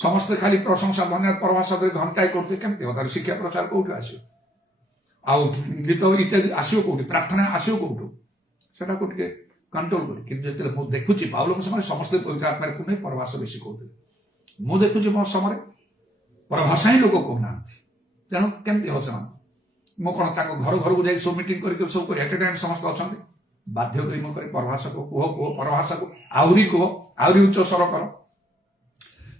ସମସ୍ତେ ଖାଲି ପ୍ରଶଂସା ଧନ୍ୟବାଦ ପରଭାଷା କରି ଘଣ୍ଟାଏ କରୁଥିବେ, କେମିତି ହବ? ତାର ଶିକ୍ଷା ପ୍ରଚାର କୋଉଠୁ ଆସିବ? ଆଉ ଗୀତ ଇତ୍ୟାଦି ଆସିବ କୋଉଠି? ପ୍ରାର୍ଥନା ଆସିବ କୋଉଠୁ? ସେଟାକୁ ଟିକେ କଣ୍ଟ୍ରୋଲ କରି। କିନ୍ତୁ ଯେତେବେଳେ ମୁଁ ଦେଖୁଛି ପାଉଲଙ୍କ ସମୟରେ ସମସ୍ତେ ପବିତ୍ର ଆତ୍ମାରେ ପୁଣି ପରଭାଷା ବେଶୀ କହୁଥିଲେ, ମୁଁ ଦେଖୁଛି ମୋ ସମୟରେ ପରଭାଷା ହିଁ ଲୋକ କହୁନାହାନ୍ତି। ତେଣୁ କେମିତି ହବ ସେମାନେ? ମୁଁ କଣ ତାଙ୍କ ଘରକୁ ଯାଇ ସବୁ ମିଟିଂ କରିକି ସବୁ କରି ଏଟ୍ ଏ ଟାଇମ୍ ସମସ୍ତେ ଅଛନ୍ତି, ବାଧ୍ୟ କରି ମୁଁ କରି ପରଭାଷାକୁ କୁହ ପରଭାଷାକୁ ଆହୁରି କୁହ, ଆହୁରି ଉଚ୍ଚ ସ୍ୱର କର।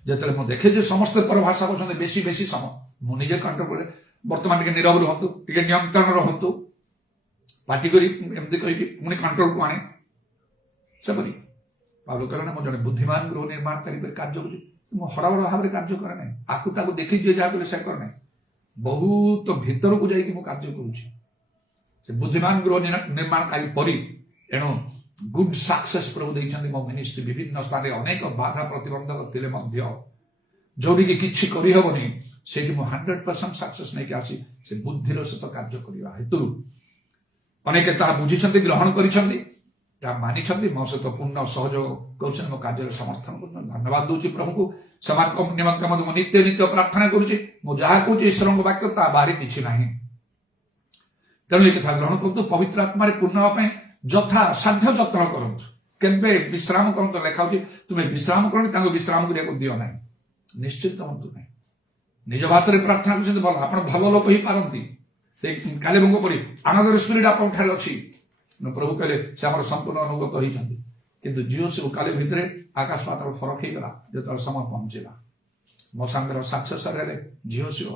ଯେତେବେଳେ ମୁଁ ଦେଖେ ଯେ ସମସ୍ତେ ପରଭାଷା କରୁଛନ୍ତି ବେଶୀ ସମୟ, ମୁଁ ନିଜେ କଣ୍ଟ୍ରୋଲ କରେ। ବର୍ତ୍ତମାନ ଟିକେ ନୀରବ ରୁହନ୍ତୁ, ଟିକେ ନିୟନ୍ତ୍ରଣ ରହନ୍ତୁ, ପାଟି କରି ଏମିତି କହିକି ପୁଣି କଣ୍ଟ୍ରୋଲକୁ ଆଣେ। ସେପରି ପାଉଲ କହିଲେ ନା, ମୁଁ ଜଣେ ବୁଦ୍ଧିମାନ ଗୃହ ନିର୍ମାଣକାରୀ କରି କାର୍ଯ୍ୟ କରୁଛି, ମୁଁ ହଡ଼ବଡ଼ ଭାବରେ କାର୍ଯ୍ୟ କରେ ନାହିଁ। ଆକୁ ତାକୁ ଦେଖି ଯିଏ ଯାହା କଲେ ସେ କରେ ନାହିଁ, ବହୁତ ଭିତରକୁ ଯାଇକି ମୁଁ କାର୍ଯ୍ୟ କରୁଛି। ସେ ବୁଦ୍ଧିମାନ ଗୃହ ନିର୍ମାଣକାରୀ ପରି। ଏଣୁ ଗୁଡ୍ ସକ୍ସେସ୍ ପ୍ରଭୁ ଦେଇଛନ୍ତି ମୋ ମିନିଷ୍ଟ୍ରି। ବିଭିନ୍ନ ସ୍ଥାନରେ ଅନେକ ବାଧା ପ୍ରତିବନ୍ଧକ ଥିଲେ ମଧ୍ୟ ଯୋଉଠିକି କିଛି କରିହେବନି, ସେଇଠି ମୁଁ 100% ସକ୍ସେସ୍ ନେଇକି ଆସି ସେ ବୁଦ୍ଧିର ସହିତ କାର୍ଯ୍ୟ କରିବା ହେତୁ ଅନେକ ତାହା ବୁଝିଛନ୍ତି, ଗ୍ରହଣ କରିଛନ୍ତି, ତାହା ମାନିଛନ୍ତି, ମୋ ସହିତ ପୂର୍ଣ୍ଣ ସହଯୋଗ କରୁଛନ୍ତି, ମୋ କାର୍ଯ୍ୟରେ ସମର୍ଥନ କରୁଛନ୍ତି। ଧନ୍ୟବାଦ ଦଉଛି ପ୍ରଭୁଙ୍କୁ। ସେମାନଙ୍କ ନିମନ୍ତେ ମଧ୍ୟ ମୁଁ ନିତ୍ୟ ପ୍ରାର୍ଥନା କରୁଛି। ମୁଁ ଯାହା କହୁଛି ଈଶ୍ୱରଙ୍କ ବାକ୍ୟ, ତା ବାହାରେ କିଛି ନାହିଁ। ତେଣୁ ଏ କଥା ଗ୍ରହଣ କରନ୍ତୁ। ପବିତ୍ର ଆତ୍ମାରେ ପୂର୍ଣ୍ଣ ହେବା ପାଇଁ ଯଥା ସାଧ୍ୟ ଯତ୍ନ କରନ୍ତୁ। କେବେ ବିଶ୍ରାମ କରନ୍ତୁ? ଲେଖା ହଉଛି ତୁମେ ବିଶ୍ରାମ କରନି, ତାଙ୍କୁ ବିଶ୍ରାମ କରିବାକୁ ଦିଅ ନାହିଁ। ନିଶ୍ଚିତ ହୁଅନ୍ତୁ ନାହିଁ। ନିଜ ଭାଷାରେ ପ୍ରାର୍ଥନା କରୁଛନ୍ତି ଭଲ, ଆପଣ ଭଲ ଲୋକ ହେଇପାରନ୍ତି। ସେ କାଲେବଙ୍କ ପରି ଆନନ୍ଦର ସ୍ପିରିଟ୍ ଆପଣଙ୍କ ଠାରେ ଅଛି। ପ୍ରଭୁ କହିଲେ ସେ ଆମର ସମ୍ପୂର୍ଣ୍ଣ ଅନୁଗତ ହେଇଛନ୍ତି। କିନ୍ତୁ ଝିଅ ସବୁ କାଲି ଭିତରେ ଆକାଶ ପାତାଳ ଫରକ ହେଇଗଲା ଯେତେବେଳେ ସମୟ ପହଞ୍ଚିଲା। ମୋ ସାଙ୍ଗରେ ସକ୍ସେସର ହେଲେ ଝିଅ ଶିବ।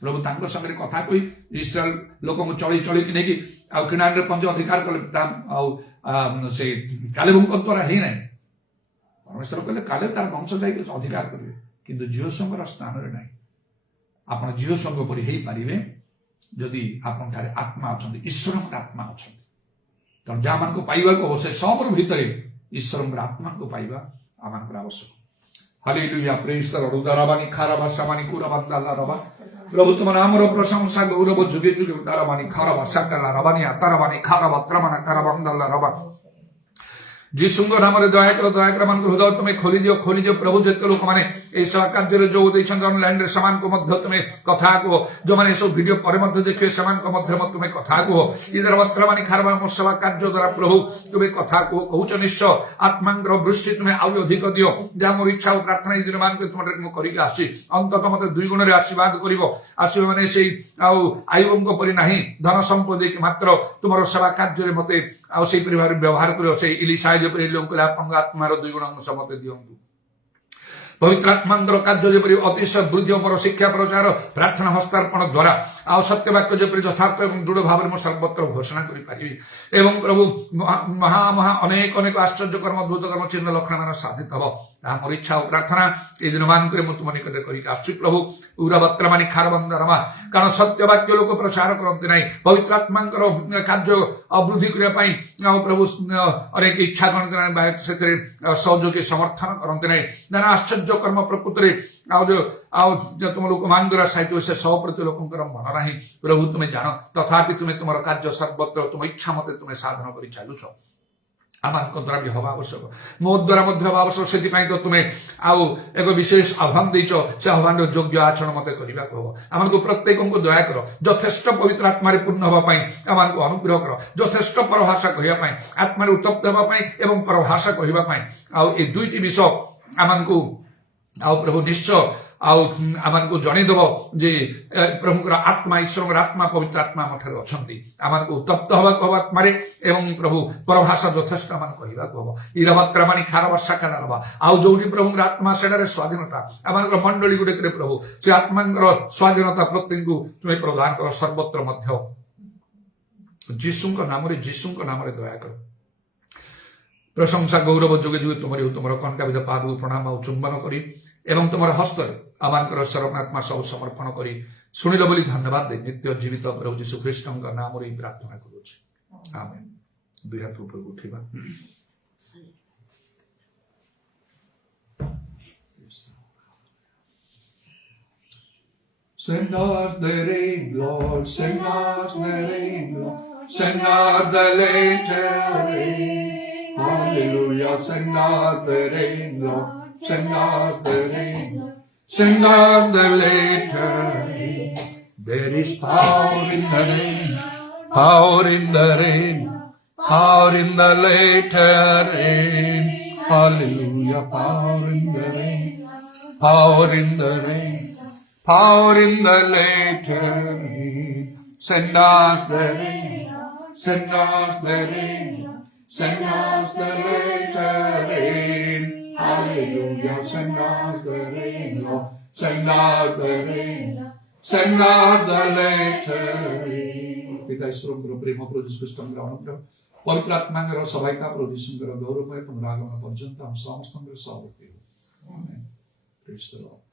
ପ୍ରଭୁ ତାଙ୍କ ସାଙ୍ଗରେ କଥା କହି ଇସ୍ରାଏଲ ଲୋକଙ୍କୁ ଚଳିକି ନେଇକି ଆଉ କିଣାନରେ ପହଞ୍ଚି ଅଧିକାର କଲେ। ଆଉ ସେ କାଲେବଙ୍କ ଦ୍ୱାରା ହେଇନାହିଁ। ପରମେଶ୍ୱର କହିଲେ କାଲେ ତାର ବଂଶ ଯାଇକି ଅଧିକାର କରିବେ, କିନ୍ତୁ ଝିଅ ସଙ୍ଗର ସ୍ଥାନରେ ନାହିଁ। ଆପଣ ଝିଅ ସଙ୍ଗ ପରି ହେଇପାରିବେ ଯଦି ଆପଣଠାରେ ଆତ୍ମା ଅଛନ୍ତି, ଈଶ୍ୱରଙ୍କର ଆତ୍ମା ଅଛନ୍ତି। ତେଣୁ ଯାହାମାନଙ୍କୁ ପାଇବାକୁ ହବ ସେ ସବୁର ଭିତରେ ଈଶ୍ୱରଙ୍କର ଆତ୍ମାଙ୍କୁ ପାଇବା ଆମମାନଙ୍କର ଆବଶ୍ୟକ। ହାଲେଲୁୟା, ପ୍ରେଜ୍ ଦ ଲର୍ଡ। ଉଦାରବାଣୀ ଖାରାବା ସାମାନି କୁରାବାନ୍ଦାଲା ରବା। ପ୍ରଭୁ ତୁମ ନାମର ପ୍ରଶଂସା ଗୌରବ ଯୁଗେ ଯୁଗେ। ଉଦାରବାଣୀ ଖାରାବା ସାକାଲା ରବାନି ଆତାରବାଣୀ ଖାରାବା ତ୍ରମନା କାରାବାନ୍ଦାଲା ରବା। ଯୀଶୁଙ୍କ ନାମରେ ଦୟାକର ମାନଙ୍କ ହୃଦୟ ତୁମେ ଖୋଲିଦିଅ ପ୍ରଭୁ। ଯେତେ ଲୋକମାନେ ଏହି ସେବା କାର୍ଯ୍ୟରେ ଯୋଗ ଦେଇଛନ୍ତି ଅନଲାଇନ ରେ ସେମାନଙ୍କୁ ମଧ୍ୟ ତୁମେ କଥା କୁହ। ଯୋଉମାନେ ଏସବୁ ଭିଡିଓ ପରେ ମଧ୍ୟ ଦେଖିବେ ସେମାନଙ୍କ ମଧ୍ୟରେ ତୁମେ କଥା କୁହ। ଇଦର ବର୍ତ୍ତମାନ ଖାରବା ମୋ ସେବା କାର୍ଯ୍ୟ ଦ୍ୱାରା ପ୍ରଭୁ ତୁମେ କଥା କୁହ। କହୁଛ ନିଶ୍ଚୟ ଆତ୍ମାଙ୍କର ବୃଷ୍ଟି ତୁମେ ଆହୁରି ଅଧିକ ଦିଅ। ଯାହା ମୋର ଇଚ୍ଛା ଓ ପ୍ରାର୍ଥନା ଏଇ ଦିନ ମାନଙ୍କୁ ତୁମରେ ମୁଁ କରିକି ଆସିଛି। ଅନ୍ତତଃ ମତେ 2 ଗୁଣରେ ଆଶୀର୍ବାଦ କରିବ। ଆସିବ ମାନେ ସେଇ ଆଉ ଆୟୁବଙ୍କ ପରି ନାହିଁ ଧନ ସମ୍ପଦ ଦେଇକି ମାତ୍ର ତୁମର ସେବା କାର୍ଯ୍ୟରେ ମତେ ଆଉ ସେଇପରି ଭାବରେ ବ୍ୟବହାର କରିବ। ସେଇ ଇଲିଶା ଯେପରି ଲୋକଙ୍କୁ ଆପଣଙ୍କ ଆତ୍ମାର 2 ଗୁଣ ଅଂଶ ମତେ ଦିଅନ୍ତୁ। ପବିତ୍ର ଆତ୍ମାଙ୍କର କାର୍ଯ୍ୟ ଯେପରି ଅତିଶୟ ବୃଦ୍ଧି ମୋର ଶିକ୍ଷା ପ୍ରଚାର ପ୍ରାର୍ଥନା ହସ୍ତାର୍ପଣ ଦ୍ୱାରା ଆଉ ସତ୍ୟ ବାକ୍ୟ ଯେପରି ଯଥାର୍ଥ ଏବଂ ଦୃଢ ଭାବରେ ମୁଁ ସର୍ବତ୍ର ଘୋଷଣା କରିପାରିବି। ଏବଂ ପ୍ରଭୁ ମହା ଅନେକ ଆଶ୍ଚର୍ଯ୍ୟ କର୍ମ ଅଦ୍ଭୁତ କର୍ମ ଚିହ୍ନ ଲକ୍ଷଣ ମାନ ସାଧିତ ହବ। ତାହା ମୋର ଇଚ୍ଛା ଓ ପ୍ରାର୍ଥନା ଏଇ ଦିନ ମାନଙ୍କରେ ମୁଁ ତୁମ ନିକଟରେ କରିକି ଆସୁଛି ପ୍ରଭୁ। ଉରାବତ୍ର ମାନି ଖାରବନ୍ଦରମା କାରଣ ସତ୍ୟ ବାକ୍ୟ ଲୋକ ପ୍ରଚାର କରନ୍ତି ନାହିଁ। ପବିତ୍ର ଆତ୍ମାଙ୍କର କାର୍ଯ୍ୟ ବୃଦ୍ଧି କରିବା ପାଇଁ ଆଉ ପ୍ରଭୁ ଅନେକ ଇଚ୍ଛା କରନ୍ତି ନାହିଁ ବା ସେଥିରେ ସହଯୋଗୀ ସମର୍ଥନ କରନ୍ତି ନାହିଁ। ନାନା ଆଶ୍ଚର୍ଯ୍ୟ କର୍ମ ପ୍ରକୃତରେ ଆଉ ତୁମ ଲୋକମାନଙ୍କର ସାହିତ୍ୟ ସେ ସହ ପ୍ରତି ଲୋକଙ୍କର ମନ ନାହିଁ ପ୍ରଭୁ ତୁମେ ଜାଣ। ତଥାପି ତୁମେ ତୁମର କାର୍ଯ୍ୟ ସର୍ବତ୍ର ତୁମ ଇଚ୍ଛା ମତେ ତୁମେ ସାଧନ କରି ଚାଲୁଛ। ଆମମାନଙ୍କ ଦ୍ୱାରା ବି ହବା ଆବଶ୍ୟକ, ମୋ ଦ୍ୱାରା ମଧ୍ୟ ହବା ଆବଶ୍ୟକ। ସେଥିପାଇଁ ତ ତୁମେ ଆଉ ଏକ ବିଶେଷ ଆହ୍ୱାନ ଦେଇଛ। ସେ ଆହ୍ୱାନର ଯୋଗ୍ୟ ଆଚରଣ ମତେ କରିବାକୁ ହବ। ଆମକୁ ପ୍ରତ୍ୟେକଙ୍କୁ ଦୟା କର। ଯଥେଷ୍ଟ ପବିତ୍ର ଆତ୍ମାରେ ପୂର୍ଣ୍ଣ ହେବା ପାଇଁ ଆମକୁ ଅନୁଗ୍ରହ କର। ଯଥେଷ୍ଟ ପରଭାଷା କହିବା ପାଇଁ, ଆତ୍ମାରେ ଉତ୍ତପ୍ତ ହେବା ପାଇଁ ଏବଂ ପରଭାଷା କହିବା ପାଇଁ। ଆଉ ଏ 2ଟି ବିଷୟ ଆମକୁ ଆଉ ପ୍ରଭୁ ନିଶ୍ଚୟ ଆଉ ଆମକୁ ଜଣେଇଦବ ଯେ ପ୍ରଭୁଙ୍କର ଆତ୍ମା ଈଶ୍ୱରଙ୍କର ଆତ୍ମା ପବିତ୍ର ଆତ୍ମା ଆମ ଠାରେ ଅଛନ୍ତି। ଆମକୁ ଉତ୍ତପ୍ତ ହେବାକୁ ହବ ଆତ୍ମାରେ ଏବଂ ପ୍ରଭୁ ପରଭାଷା ଯଥେଷ୍ଟ ଆମକୁ କହିବାକୁ ହବ। ଇରବତ୍ର ମାନି ଖାର ବର୍ଷା କାଳ ହବା ଆଉ ଯୋଉଠି ପ୍ରଭୁଙ୍କର ଆତ୍ମା ସେଠାରେ ସ୍ୱାଧୀନତା। ଆମଙ୍କର ମଣ୍ଡଳୀ ଗୁଡିକରେ ପ୍ରଭୁ ସେ ଆତ୍ମାଙ୍କର ସ୍ୱାଧୀନତା ପ୍ରତ୍ୟେକଙ୍କୁ ତୁମେ ପ୍ରଦାନ କର ସର୍ବତ୍ର ମଧ୍ୟ ଯୀଶୁଙ୍କ ନାମରେ ଦୟା କର। ପ୍ରଶଂସା ଗୌରବ ଯୁଗେ ଯୁଗେ ତୁମରି ତୁମର କଣ୍ଟାବିଧ ପାଦକୁ ପ୍ରଣାମ ଆଉ ଚୁମ୍ବନ କରି ଏବଂ ତୁମର ହସ୍ତରେ ଆମଙ୍କର ଶରଣାତ୍ମା ସବୁ ସମର୍ପଣ କରି ଶୁଣିଲ ବୋଲି ଧନ୍ୟବାଦ ଦେଇ ନିତ୍ୟ ଜୀବିତ ପ୍ରଭୁ ଯୀଶୁ ଖ୍ରୀଷ୍ଟଙ୍କ ନାମରେ ଏହି ପ୍ରାର୍ଥନା କରୁଛି, ଆମେନ୍। 2 ହାତ ଉପରକୁ ଉଠିବା। Send us the rain, Lord, send us the rain, Lord, send us the later rain. Hallelujah, send us the rain, Lord, send us the rain, Lord, send us the later rain. There is power in the rain, power in the rain, power in the later rain. Hallelujah, power in the rain, power in the rain, power in the later rain. Send us the rain, send us the rain, send us the later rain. Hallelujah, send us the rain, Lord, send us the rain, send us the later rain. पिता ईश्वरଙ୍କର ପ୍ରେମ ପ୍ରଭୁ ଯୀଶୁ ଖ୍ରୀଷ୍ଟଙ୍କର ଅନୁଗ୍ରହ ପବିତ୍ର ଆତ୍ମାଙ୍କର ସହାୟତା ପ୍ରଭୁ ଯୀଶୁଙ୍କର ଗୌରବମୟ ପୁନରାଗମନ ପର୍ଯ୍ୟନ୍ତ ଆମ ସମସ୍ତଙ୍କର ସହବର୍ତ୍ତୀ ହେଉ। ଆମେନ୍। ପ୍ରେଜ୍ ଦ ଲର୍ଡ।